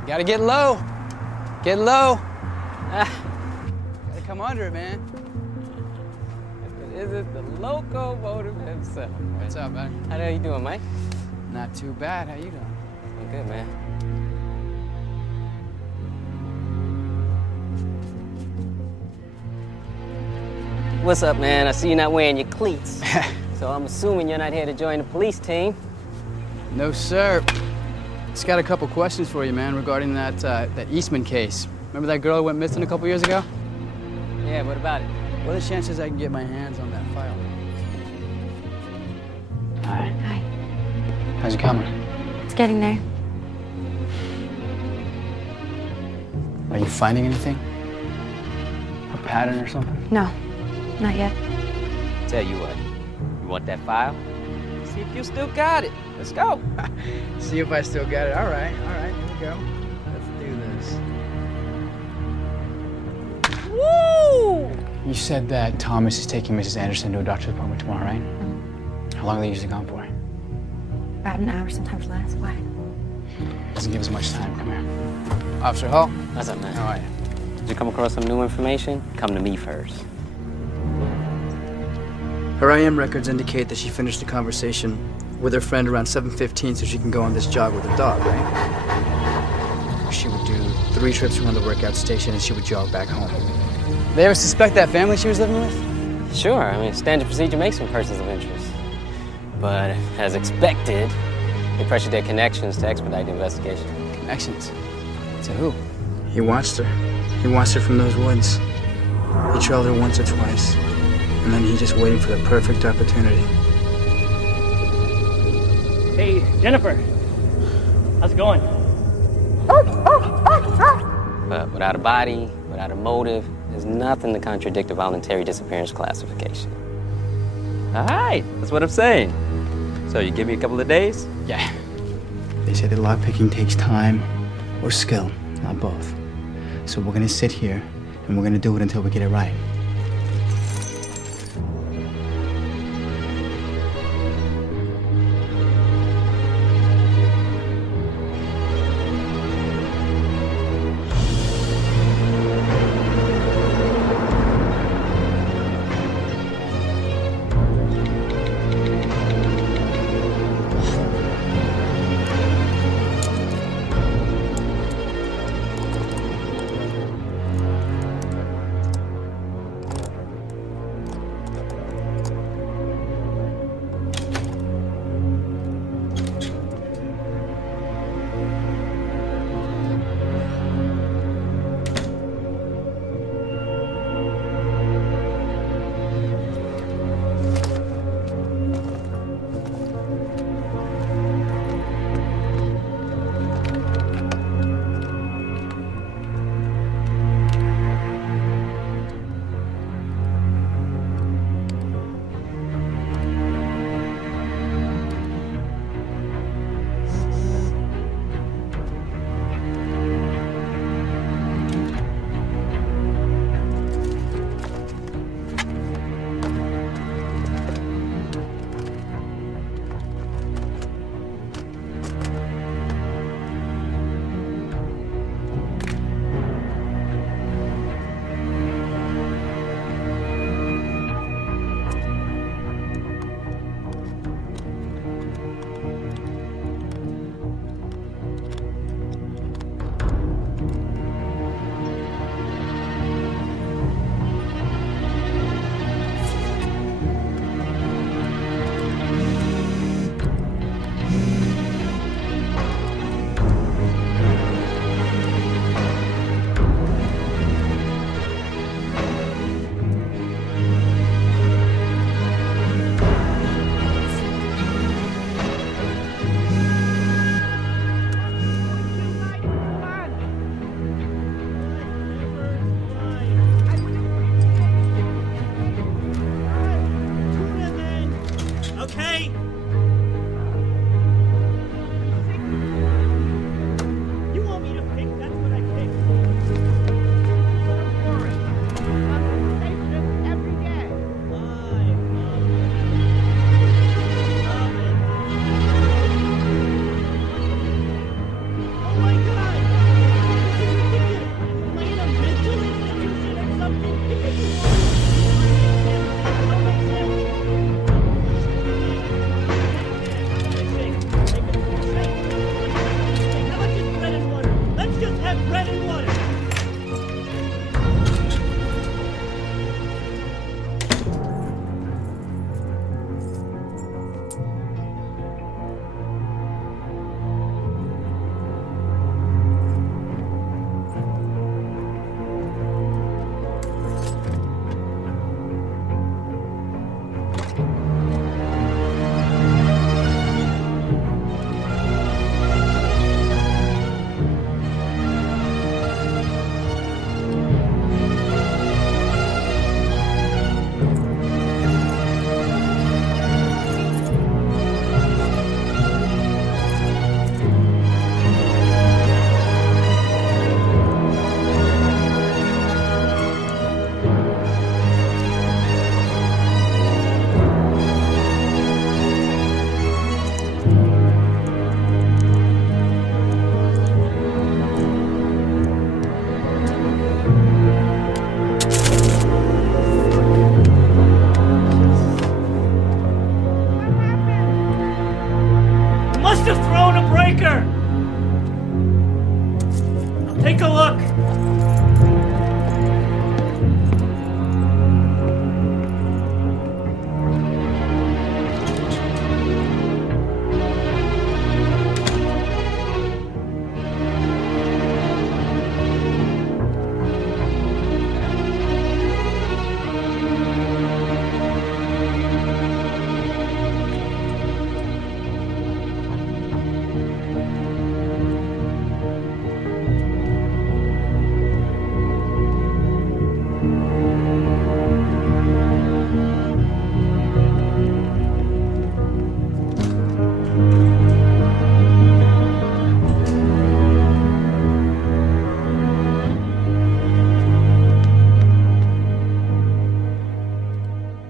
You gotta get low. Get low. Gotta come under it, man. is it the locomotive himself? What's up, man? How the hell you doing, Mike? Not too bad. How you doing? I'm good, man. What's up, man? I see you're not wearing your cleats. So I'm assuming you're not here to join the police team. No, sir. Just got a couple questions for you, man, regarding that Eastman case. Remember that girl who went missing a couple years ago? Yeah, what about it? What are the chances I can get my hands on that file? Hi. Hi. How's it coming? It's getting there. Are you finding anything? A pattern or something? No, not yet. Tell you what, you want that file? See if you still got it. Let's go. See if I still got it. All right, here we go. Let's do this. Woo! You said that Thomas is taking Mrs. Anderson to a doctor's appointment tomorrow, right? How long are they usually gone for? About an hour, sometimes less. Why? Doesn't give us much time. Come here. Officer Hall. What's up, man? How are you? Did you come across some new information? Come to me first. Her IM records indicate that she finished the conversation with her friend around 7:15 so she can go on this jog with her dog, right? She would do 3 trips around the workout station and she would jog back home. They ever suspect that family she was living with? Sure, I mean, standard procedure makes them persons of interest. But as expected, they pressured their connections to expedite the investigation. Connections? To who? He watched her. He watched her from those woods. He trailed her once or twice. And then he just waited for the perfect opportunity. Hey, Jennifer. How's it going? But without a body, without a motive, there's nothing to contradict a voluntary disappearance classification. All right, that's what I'm saying. So you give me a couple of days? Yeah. They say that lockpicking takes time or skill, not both. So we're gonna sit here and we're gonna do it until we get it right.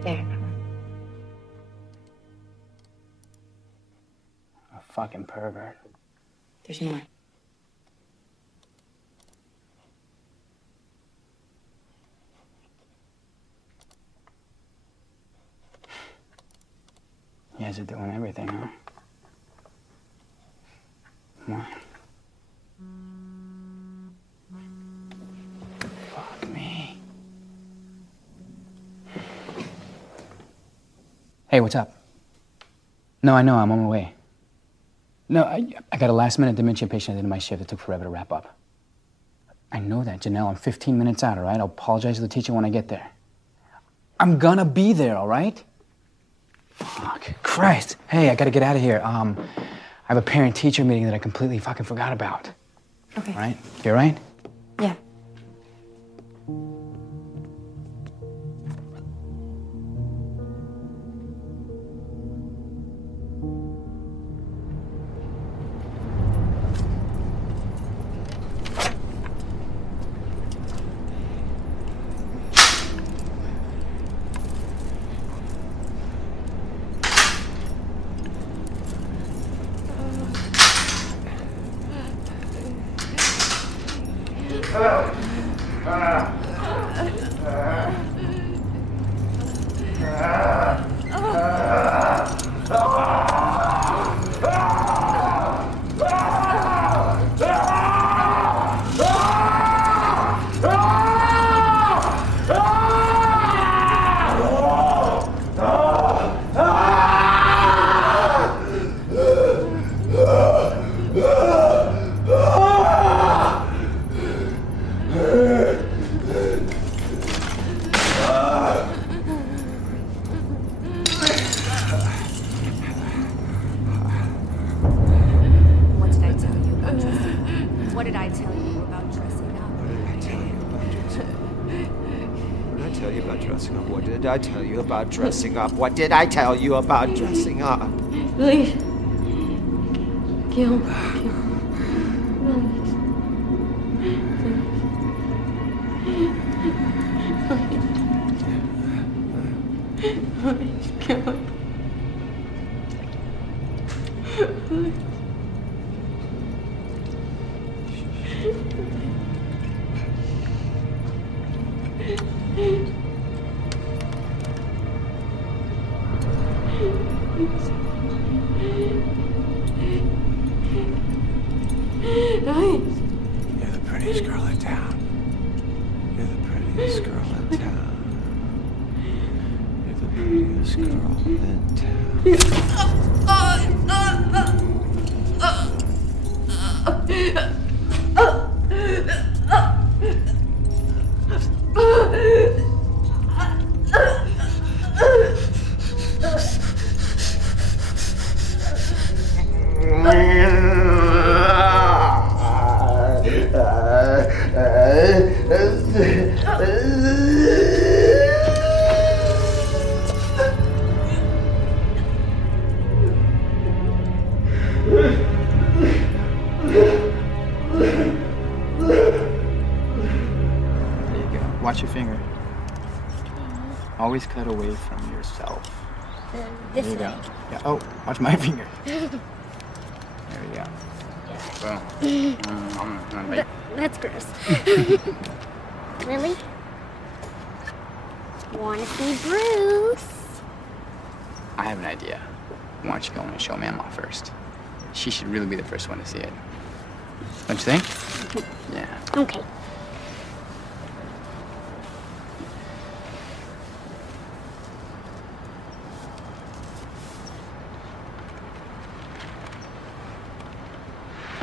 There. A fucking pervert. There's more. You guys are doing everything, huh? What? Fuck me. Hey, what's up? No, I know, I'm on my way. No, I got a last-minute dementia patient at the end of my shift. It took forever to wrap up. I know that, Janelle. I'm 15 minutes out, all right? I'll apologize to the teacher when I get there. I'm gonna be there, all right? Fuck. Christ. Hey, I gotta get out of here. I have a parent-teacher meeting that I completely fucking forgot about. Okay. All right? You all right? Yeah. What did I tell you about dressing up? What did I tell you about dressing up? What did I tell you about dressing up? What did I tell you about dressing up? Please. Kill. Please, kill. You're the prettiest girl in town. You're the prettiest girl in town. You're the prettiest girl in Watch your finger. Always cut away from yourself. This There you go. way. Yeah. Oh, watch my finger. There we go. Boom. That's gross. Really? Wanna see Bruce? I have an idea. Why don't you go and show Mama first? She should really be the first one to see it. Don't you think? Yeah. Okay.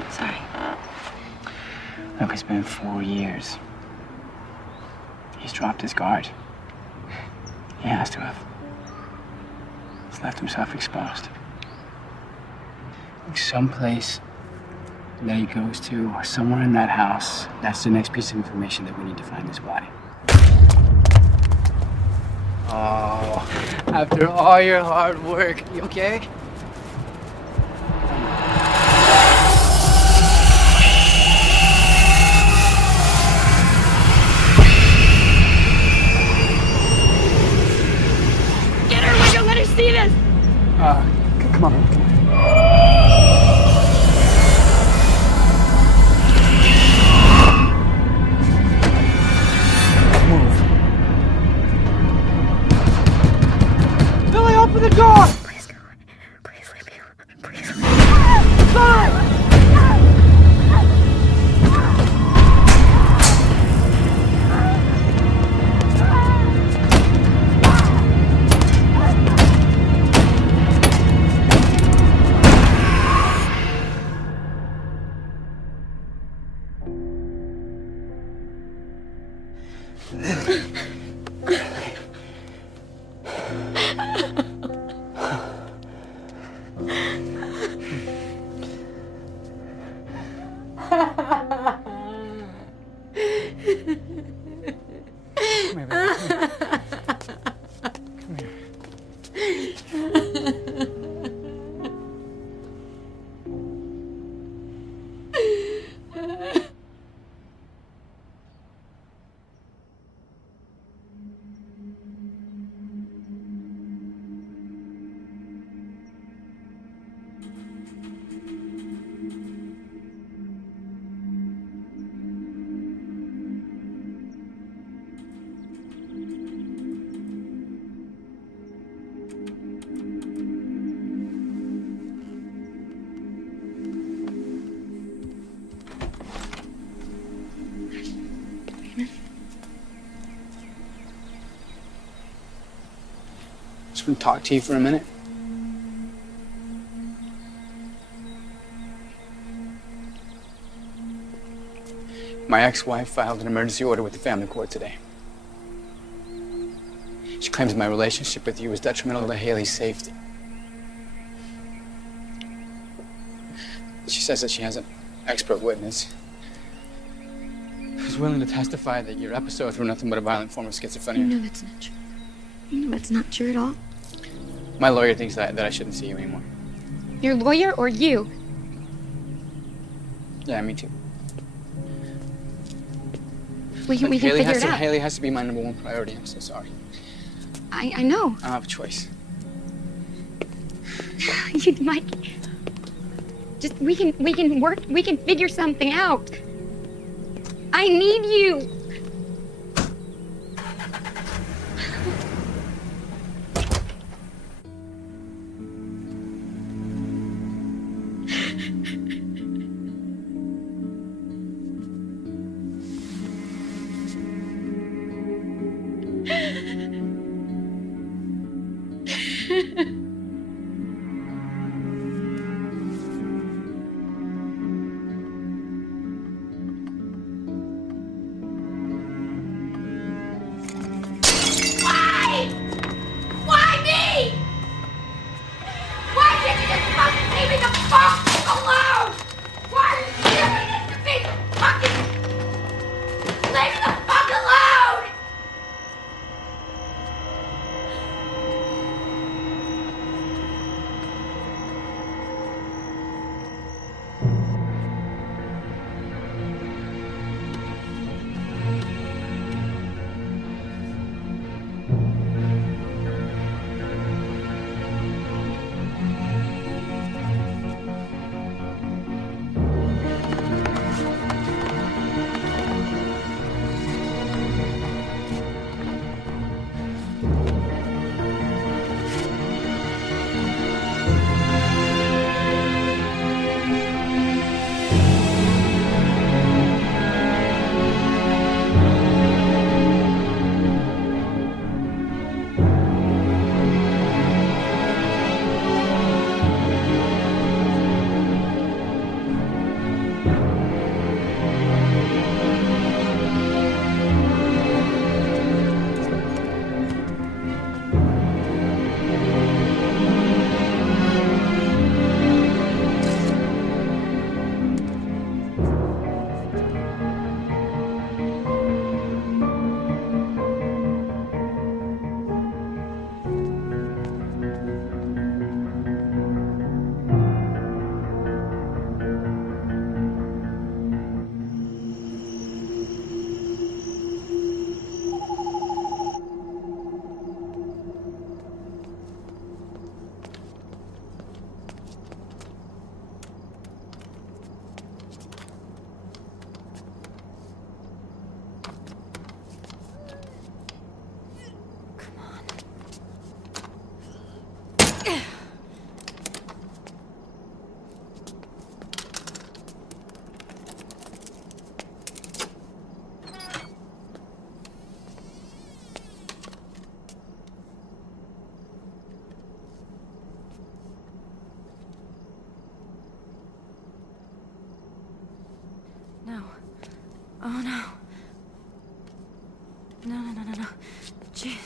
Sorry. Look, it's been 4 years. He's dropped his guard. He has to have. He's left himself exposed. Someplace that he goes to, or somewhere in that house, that's the next piece of information that we need to find this body. Oh, after all your hard work, you okay? see this? Come on. Billy, open the door! Please go. Please leave me alone. Please leave me alone. Just want to talk to you for a minute. My ex-wife filed an emergency order with the family court today. She claims my relationship with you is detrimental to Haley's safety. She says that she has an expert witness who's willing to testify that your episodes were nothing but a violent form of schizophrenia. No, that's not true. No, that's not true at all. My lawyer thinks that I shouldn't see you anymore. Your lawyer or you? Yeah, me too. We can figure it out. Haley has to be my number one priority. I'm so sorry. I know. I don't have a choice. You might. Just we can work. We can figure something out. I need you. Jeez.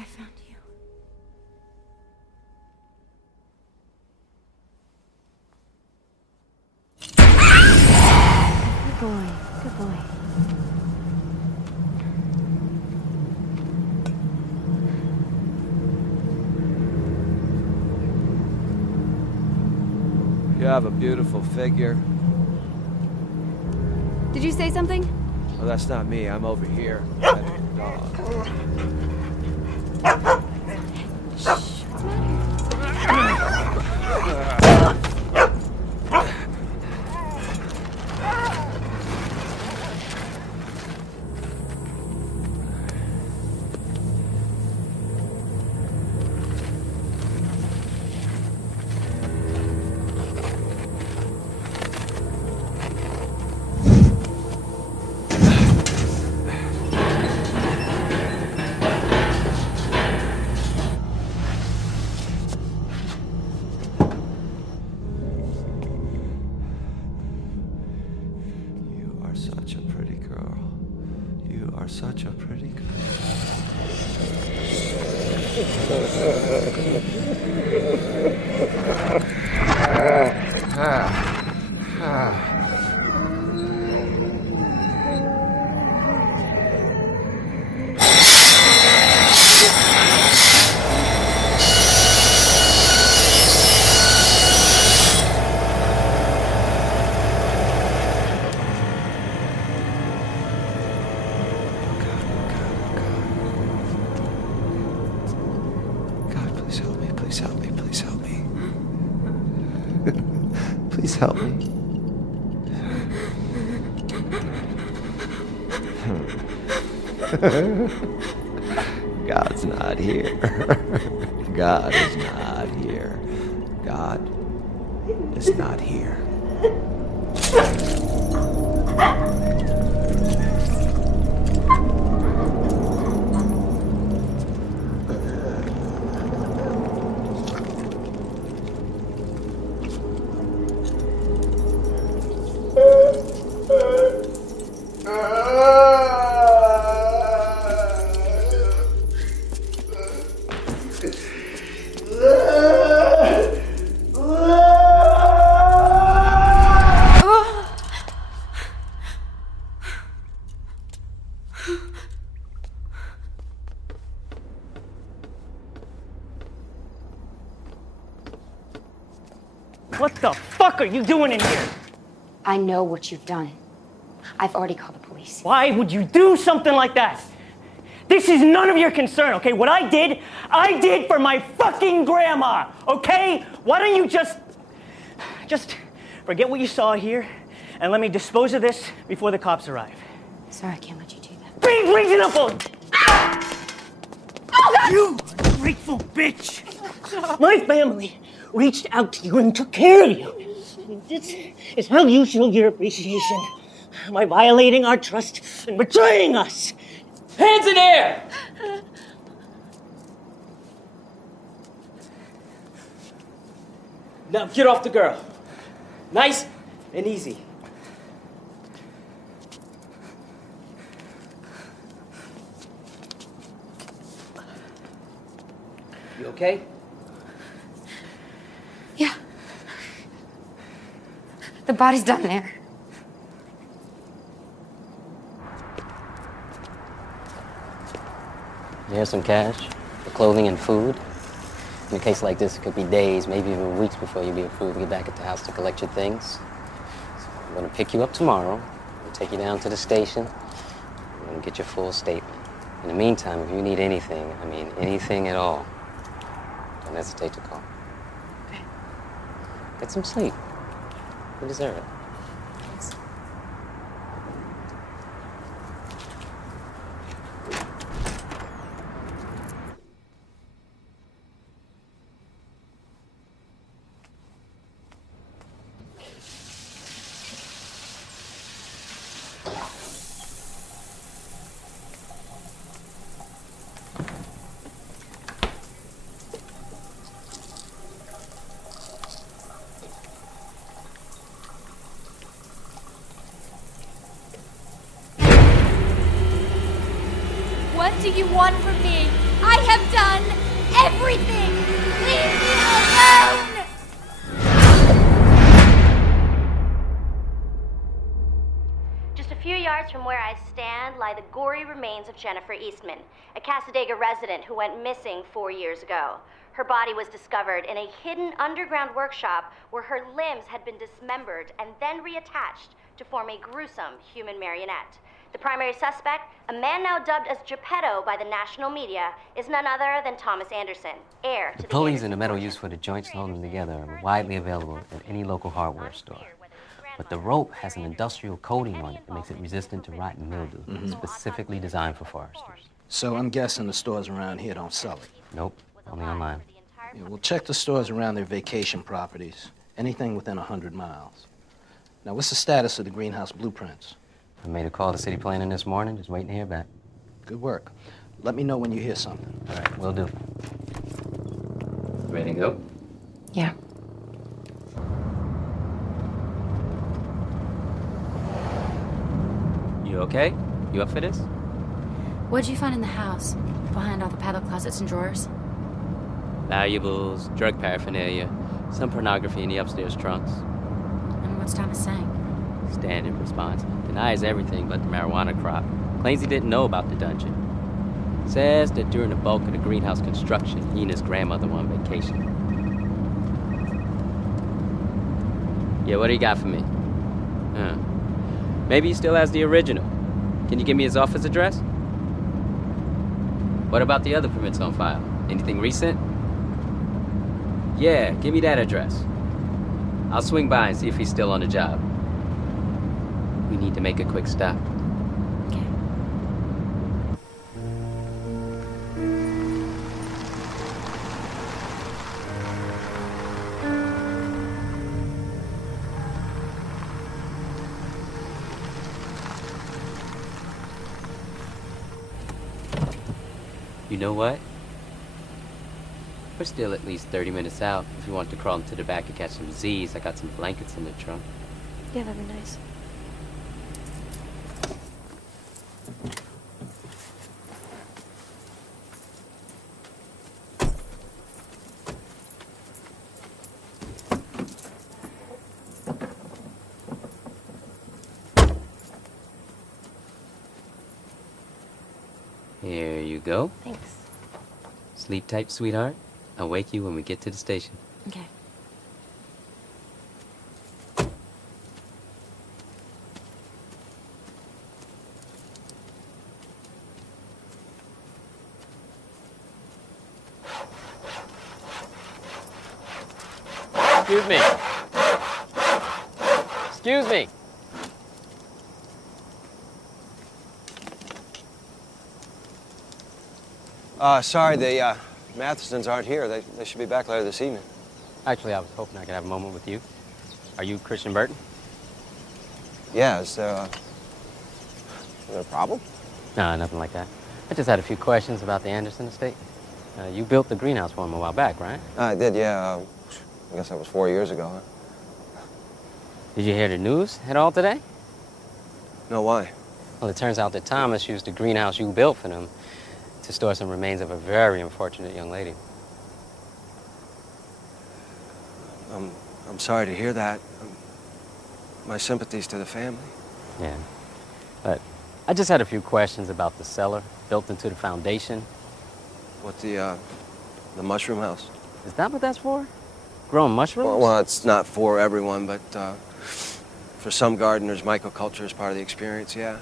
I found you. Good boy. Good boy. You have a beautiful figure. Did you say something? Well, that's not me. I'm over here. Petting the dog. Such a pretty girl. You are such a pretty girl. Please help me. Please help me. Please help me. God's not here. God is not here. God is not here. fuck are you doing in here? I know what you've done. I've already called the police. Why would you do something like that? This is none of your concern, okay? What I did for my fucking grandma, okay? Why don't you just forget what you saw here and let me dispose of this before the cops arrive. Sorry, I can't let you do that. Be reasonable! Oh, God! You ungrateful bitch! My family reached out to you and took care of you. This is how you show your appreciation. By violating our trust and betraying us. Hands in air! Now get off the girl. Nice and easy. You okay? Yeah. The body's down there. Here's some cash for clothing and food. In a case like this, it could be days, maybe even weeks before you'll be approved to get back at the house to collect your things. So I'm going to pick you up tomorrow. We'll take you down to the station and get your full statement. In the meantime, if you need anything, I mean anything at all, don't hesitate to call. Okay. Get some sleep. You deserve it. Thanks. What do you want from me? I have done everything! Leave me alone! Just a few yards from where I stand lie the gory remains of Jennifer Eastman, a Casadega resident who went missing 4 years ago. Her body was discovered in a hidden underground workshop where her limbs had been dismembered and then reattached to form a gruesome human marionette. The primary suspect, a man now dubbed as Geppetto by the national media, is none other than Thomas Anderson, heir to the Pulleys and the metal used for the joints to hold them together are widely available at any local hardware store. But the rope has an industrial coating on it that makes it resistant to rot and mildew, specifically designed for foresters. So I'm guessing the stores around here don't sell it? Nope, only online. Yeah, we'll check the stores around their vacation properties. Anything within 100 miles. Now, what's the status of the greenhouse blueprints? I made a call to city planning this morning, just waiting to hear back. Good work. Let me know when you hear something. All right, will do. Ready to go? Yeah. You okay? You up for this? What'd you find in the house? Behind all the padlock closets and drawers? Valuables, drug paraphernalia, some pornography in the upstairs trunks. And what's Thomas saying? Standard response. Denies everything but the marijuana crop. Claims he didn't know about the dungeon. Says that during the bulk of the greenhouse construction, he and his grandmother were on vacation. Yeah, what do you got for me? Maybe he still has the original. Can you give me his office address? What about the other permits on file? Anything recent? Yeah, give me that address. I'll swing by and see if he's still on the job. We need to make a quick stop. Okay. You know what? We're still at least 30 minutes out. If you want to crawl into the back and catch some Z's, I got some blankets in the trunk. Yeah, that'd be nice. Here you go. Thanks. Sleep tight, sweetheart. I'll wake you when we get to the station. Okay. Excuse me. Excuse me. Sorry, the Mathesons aren't here. They should be back later this evening. Actually, I was hoping I could have a moment with you. Are you Christian Burton? Yeah, is there a problem? No, nothing like that. I just had a few questions about the Anderson estate. You built the greenhouse for him a while back, right? I did, yeah. I guess that was 4 years ago, huh? Did you hear the news at all today? No, why? Well, it turns out that Thomas used the greenhouse you built for them to store some remains of a very unfortunate young lady. I'm sorry to hear that. My sympathies to the family. Yeah. But I just had a few questions about the cellar built into the foundation. What, the mushroom house? Is that what that's for? Growing mushrooms? Well, it's not for everyone, but for some gardeners, mycoculture is part of the experience, yeah.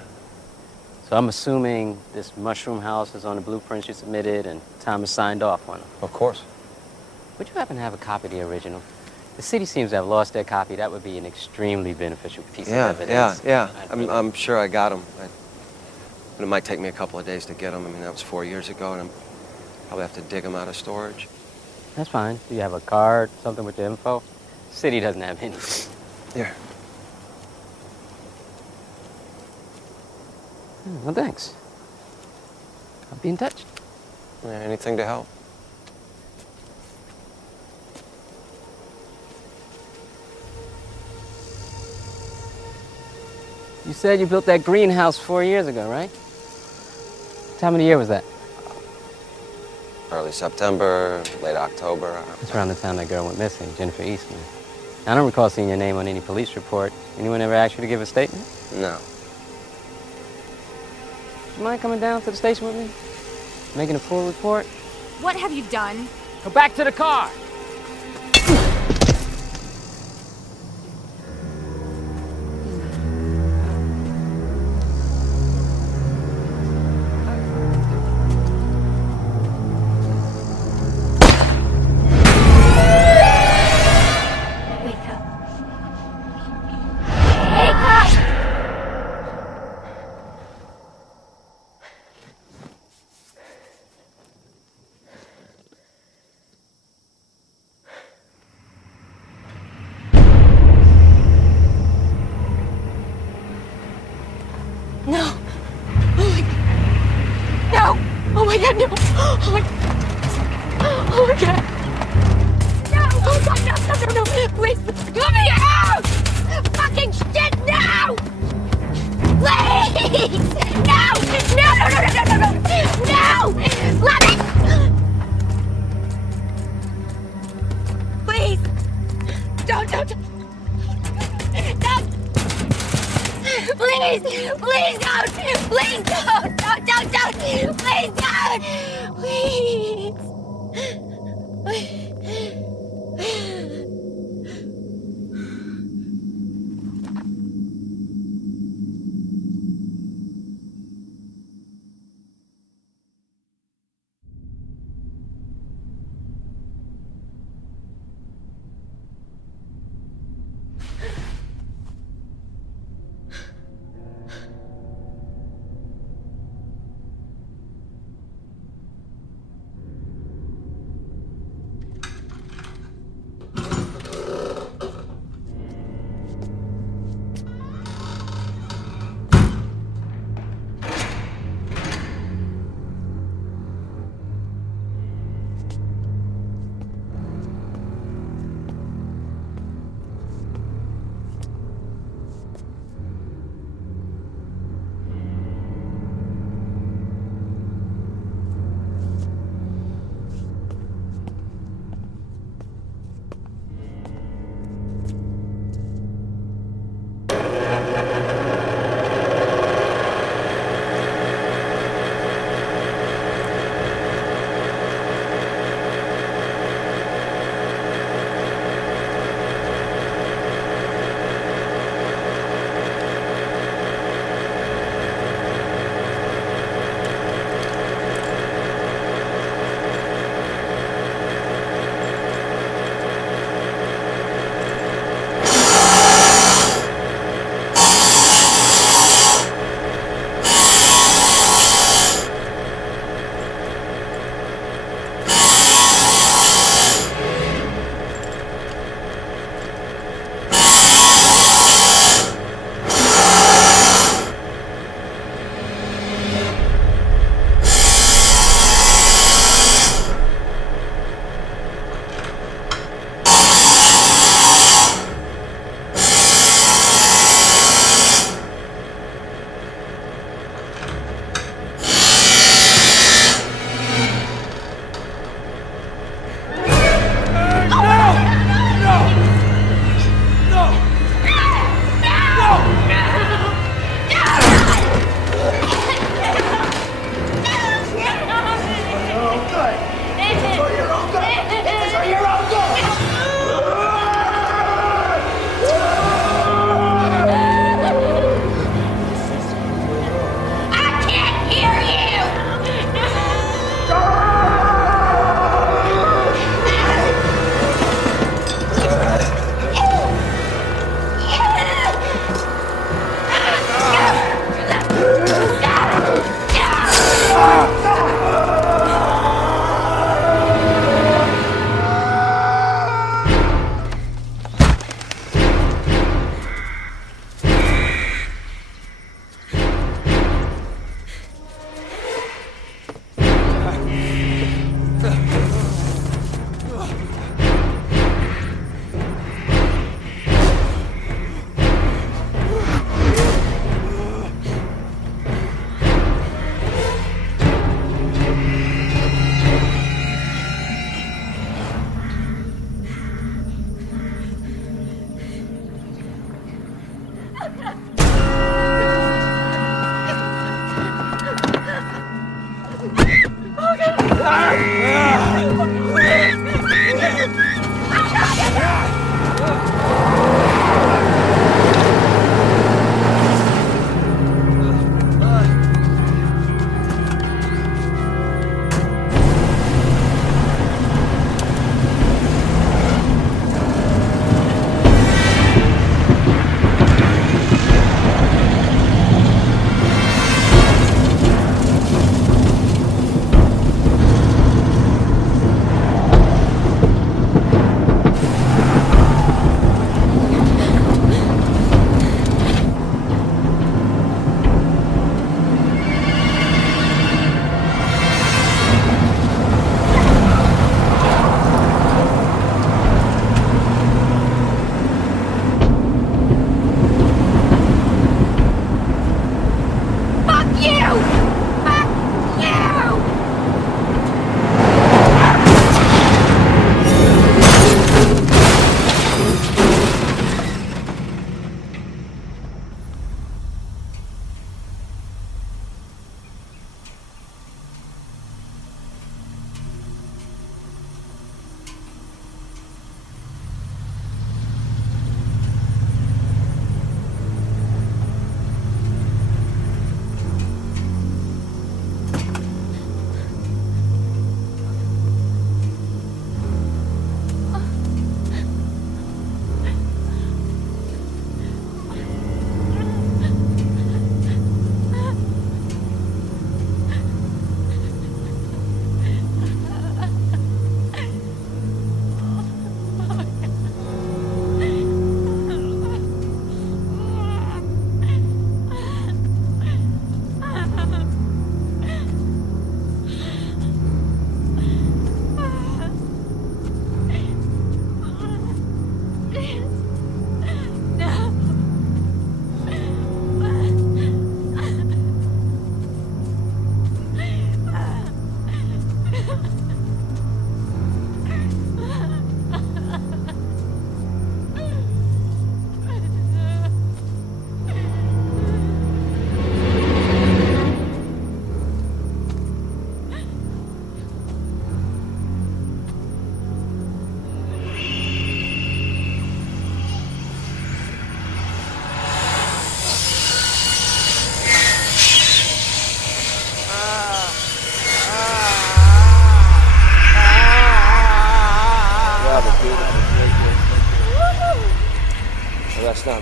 So I'm assuming this mushroom house is on the blueprints you submitted and Thomas signed off on them. Of course. Would you happen to have a copy of the original? The city seems to have lost their copy. That would be an extremely beneficial piece of evidence. Yeah. I'm sure I got them. But it might take me a couple of days to get them. I mean, that was 4 years ago, and I'm probably have to dig them out of storage. That's fine. Do you have a card, something with the info? The city doesn't have any. Here. Well, thanks. I'll be in touch. Yeah, anything to help. You said you built that greenhouse 4 years ago, right? What time of the year was that? Early September, late October. That's around the time that girl went missing, Jennifer Eastman. I don't recall seeing your name on any police report. Anyone ever asked you to give a statement? No. You mind coming down to the station with me? Making a full report? What have you done? Go back to the car!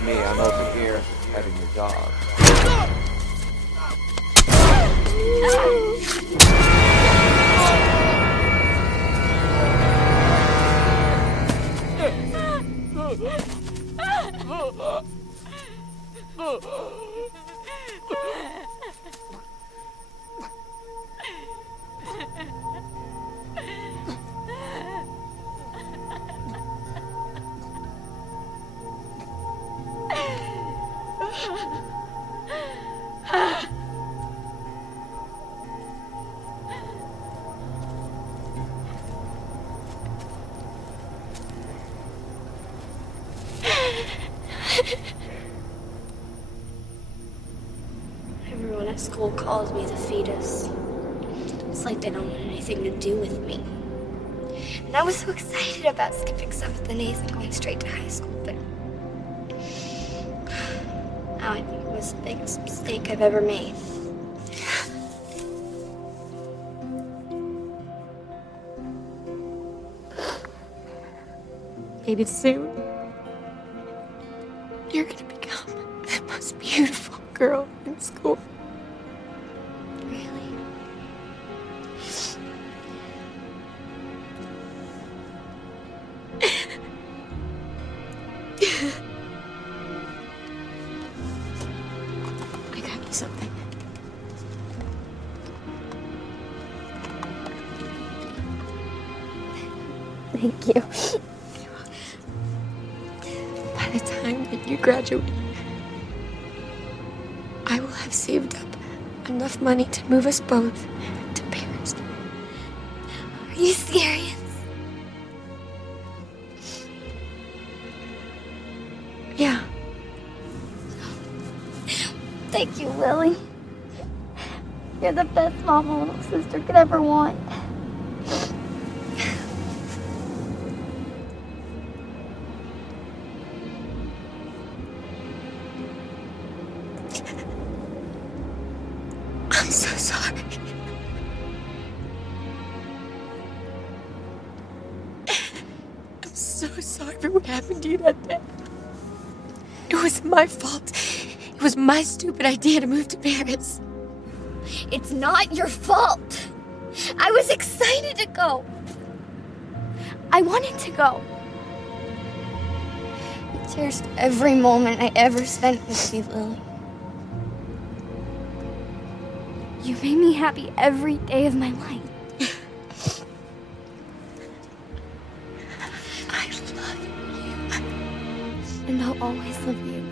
me. I'm over here having your dog. Everyone at school calls me the fetus. It's like they don't want anything to do with me. And I was so excited about skipping 7th and 8th and going straight to high school, but now I think it was the biggest mistake I've ever made. Maybe soon, you're gonna become the most beautiful girl in school. Really? I got you something. Thank you. By the time that you graduate, I will have saved up enough money to move us both to Paris. Are you serious? Yeah. Thank you, Lily. You're the best mom a little sister could ever want. I'm so sorry. I'm so sorry for what happened to you that day. It was my fault. It was my stupid idea to move to Paris. It's not your fault. I was excited to go. I wanted to go. I cherished every moment I ever spent with you, Lily. You made me happy every day of my life. I love you. And I'll always love you.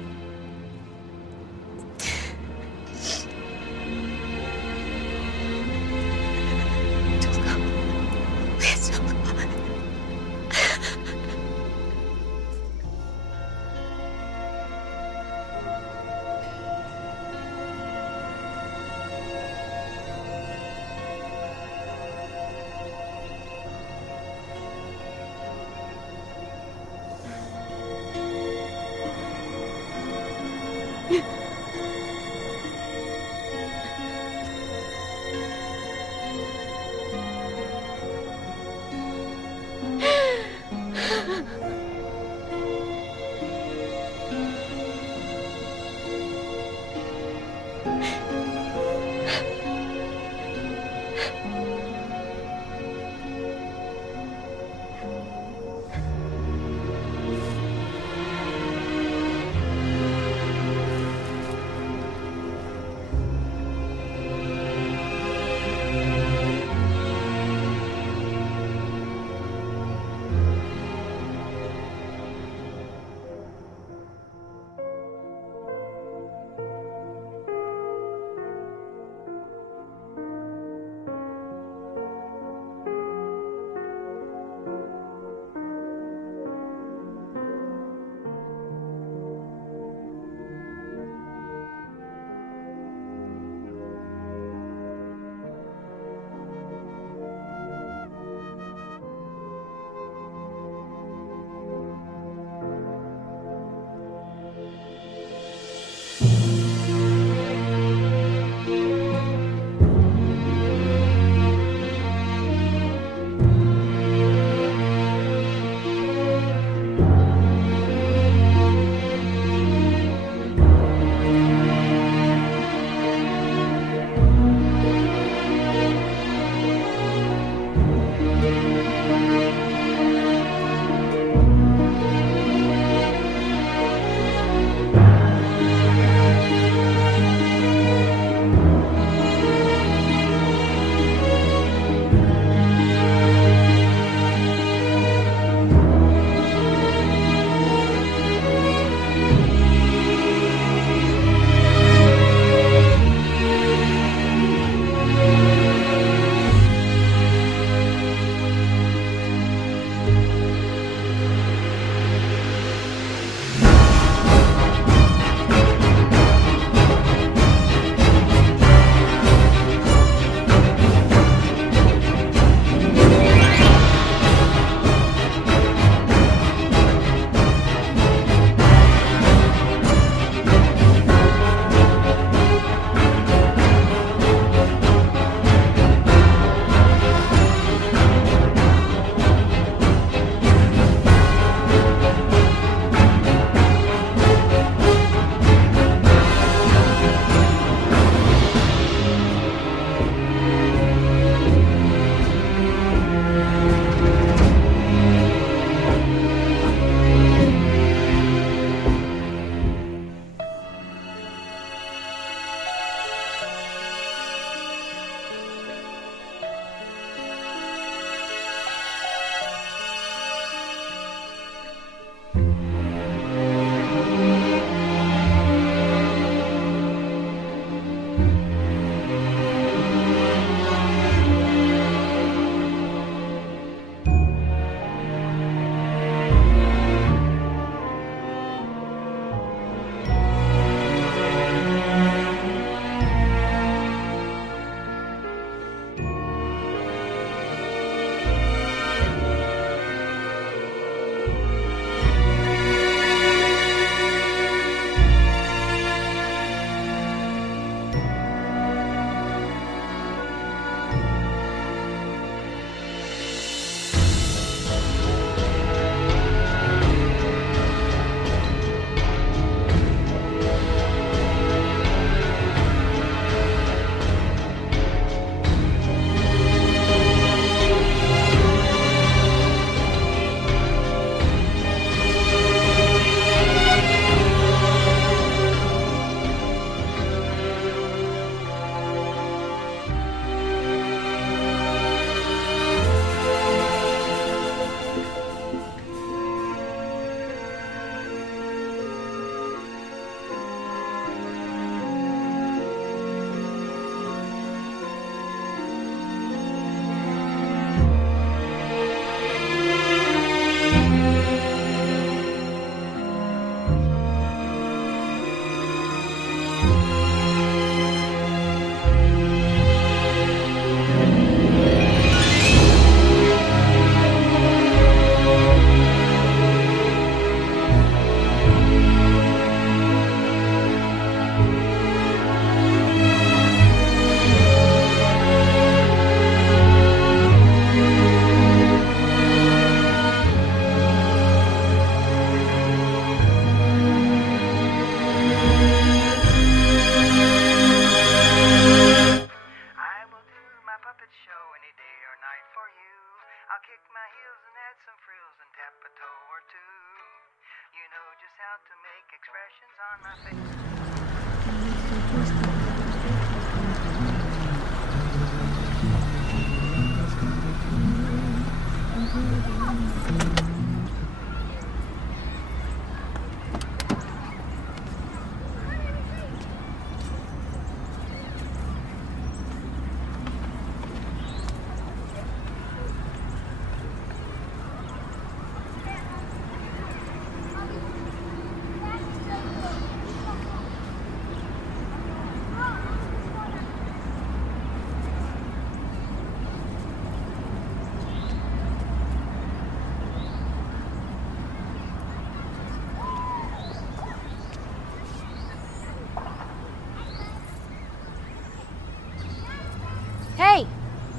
Hey,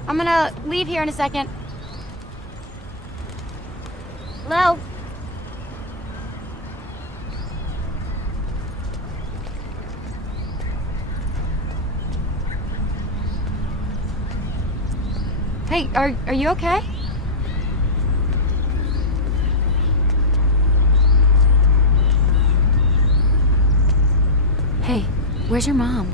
I'm gonna leave here in a second. Hello? Hey, are you okay? Hey, where's your mom?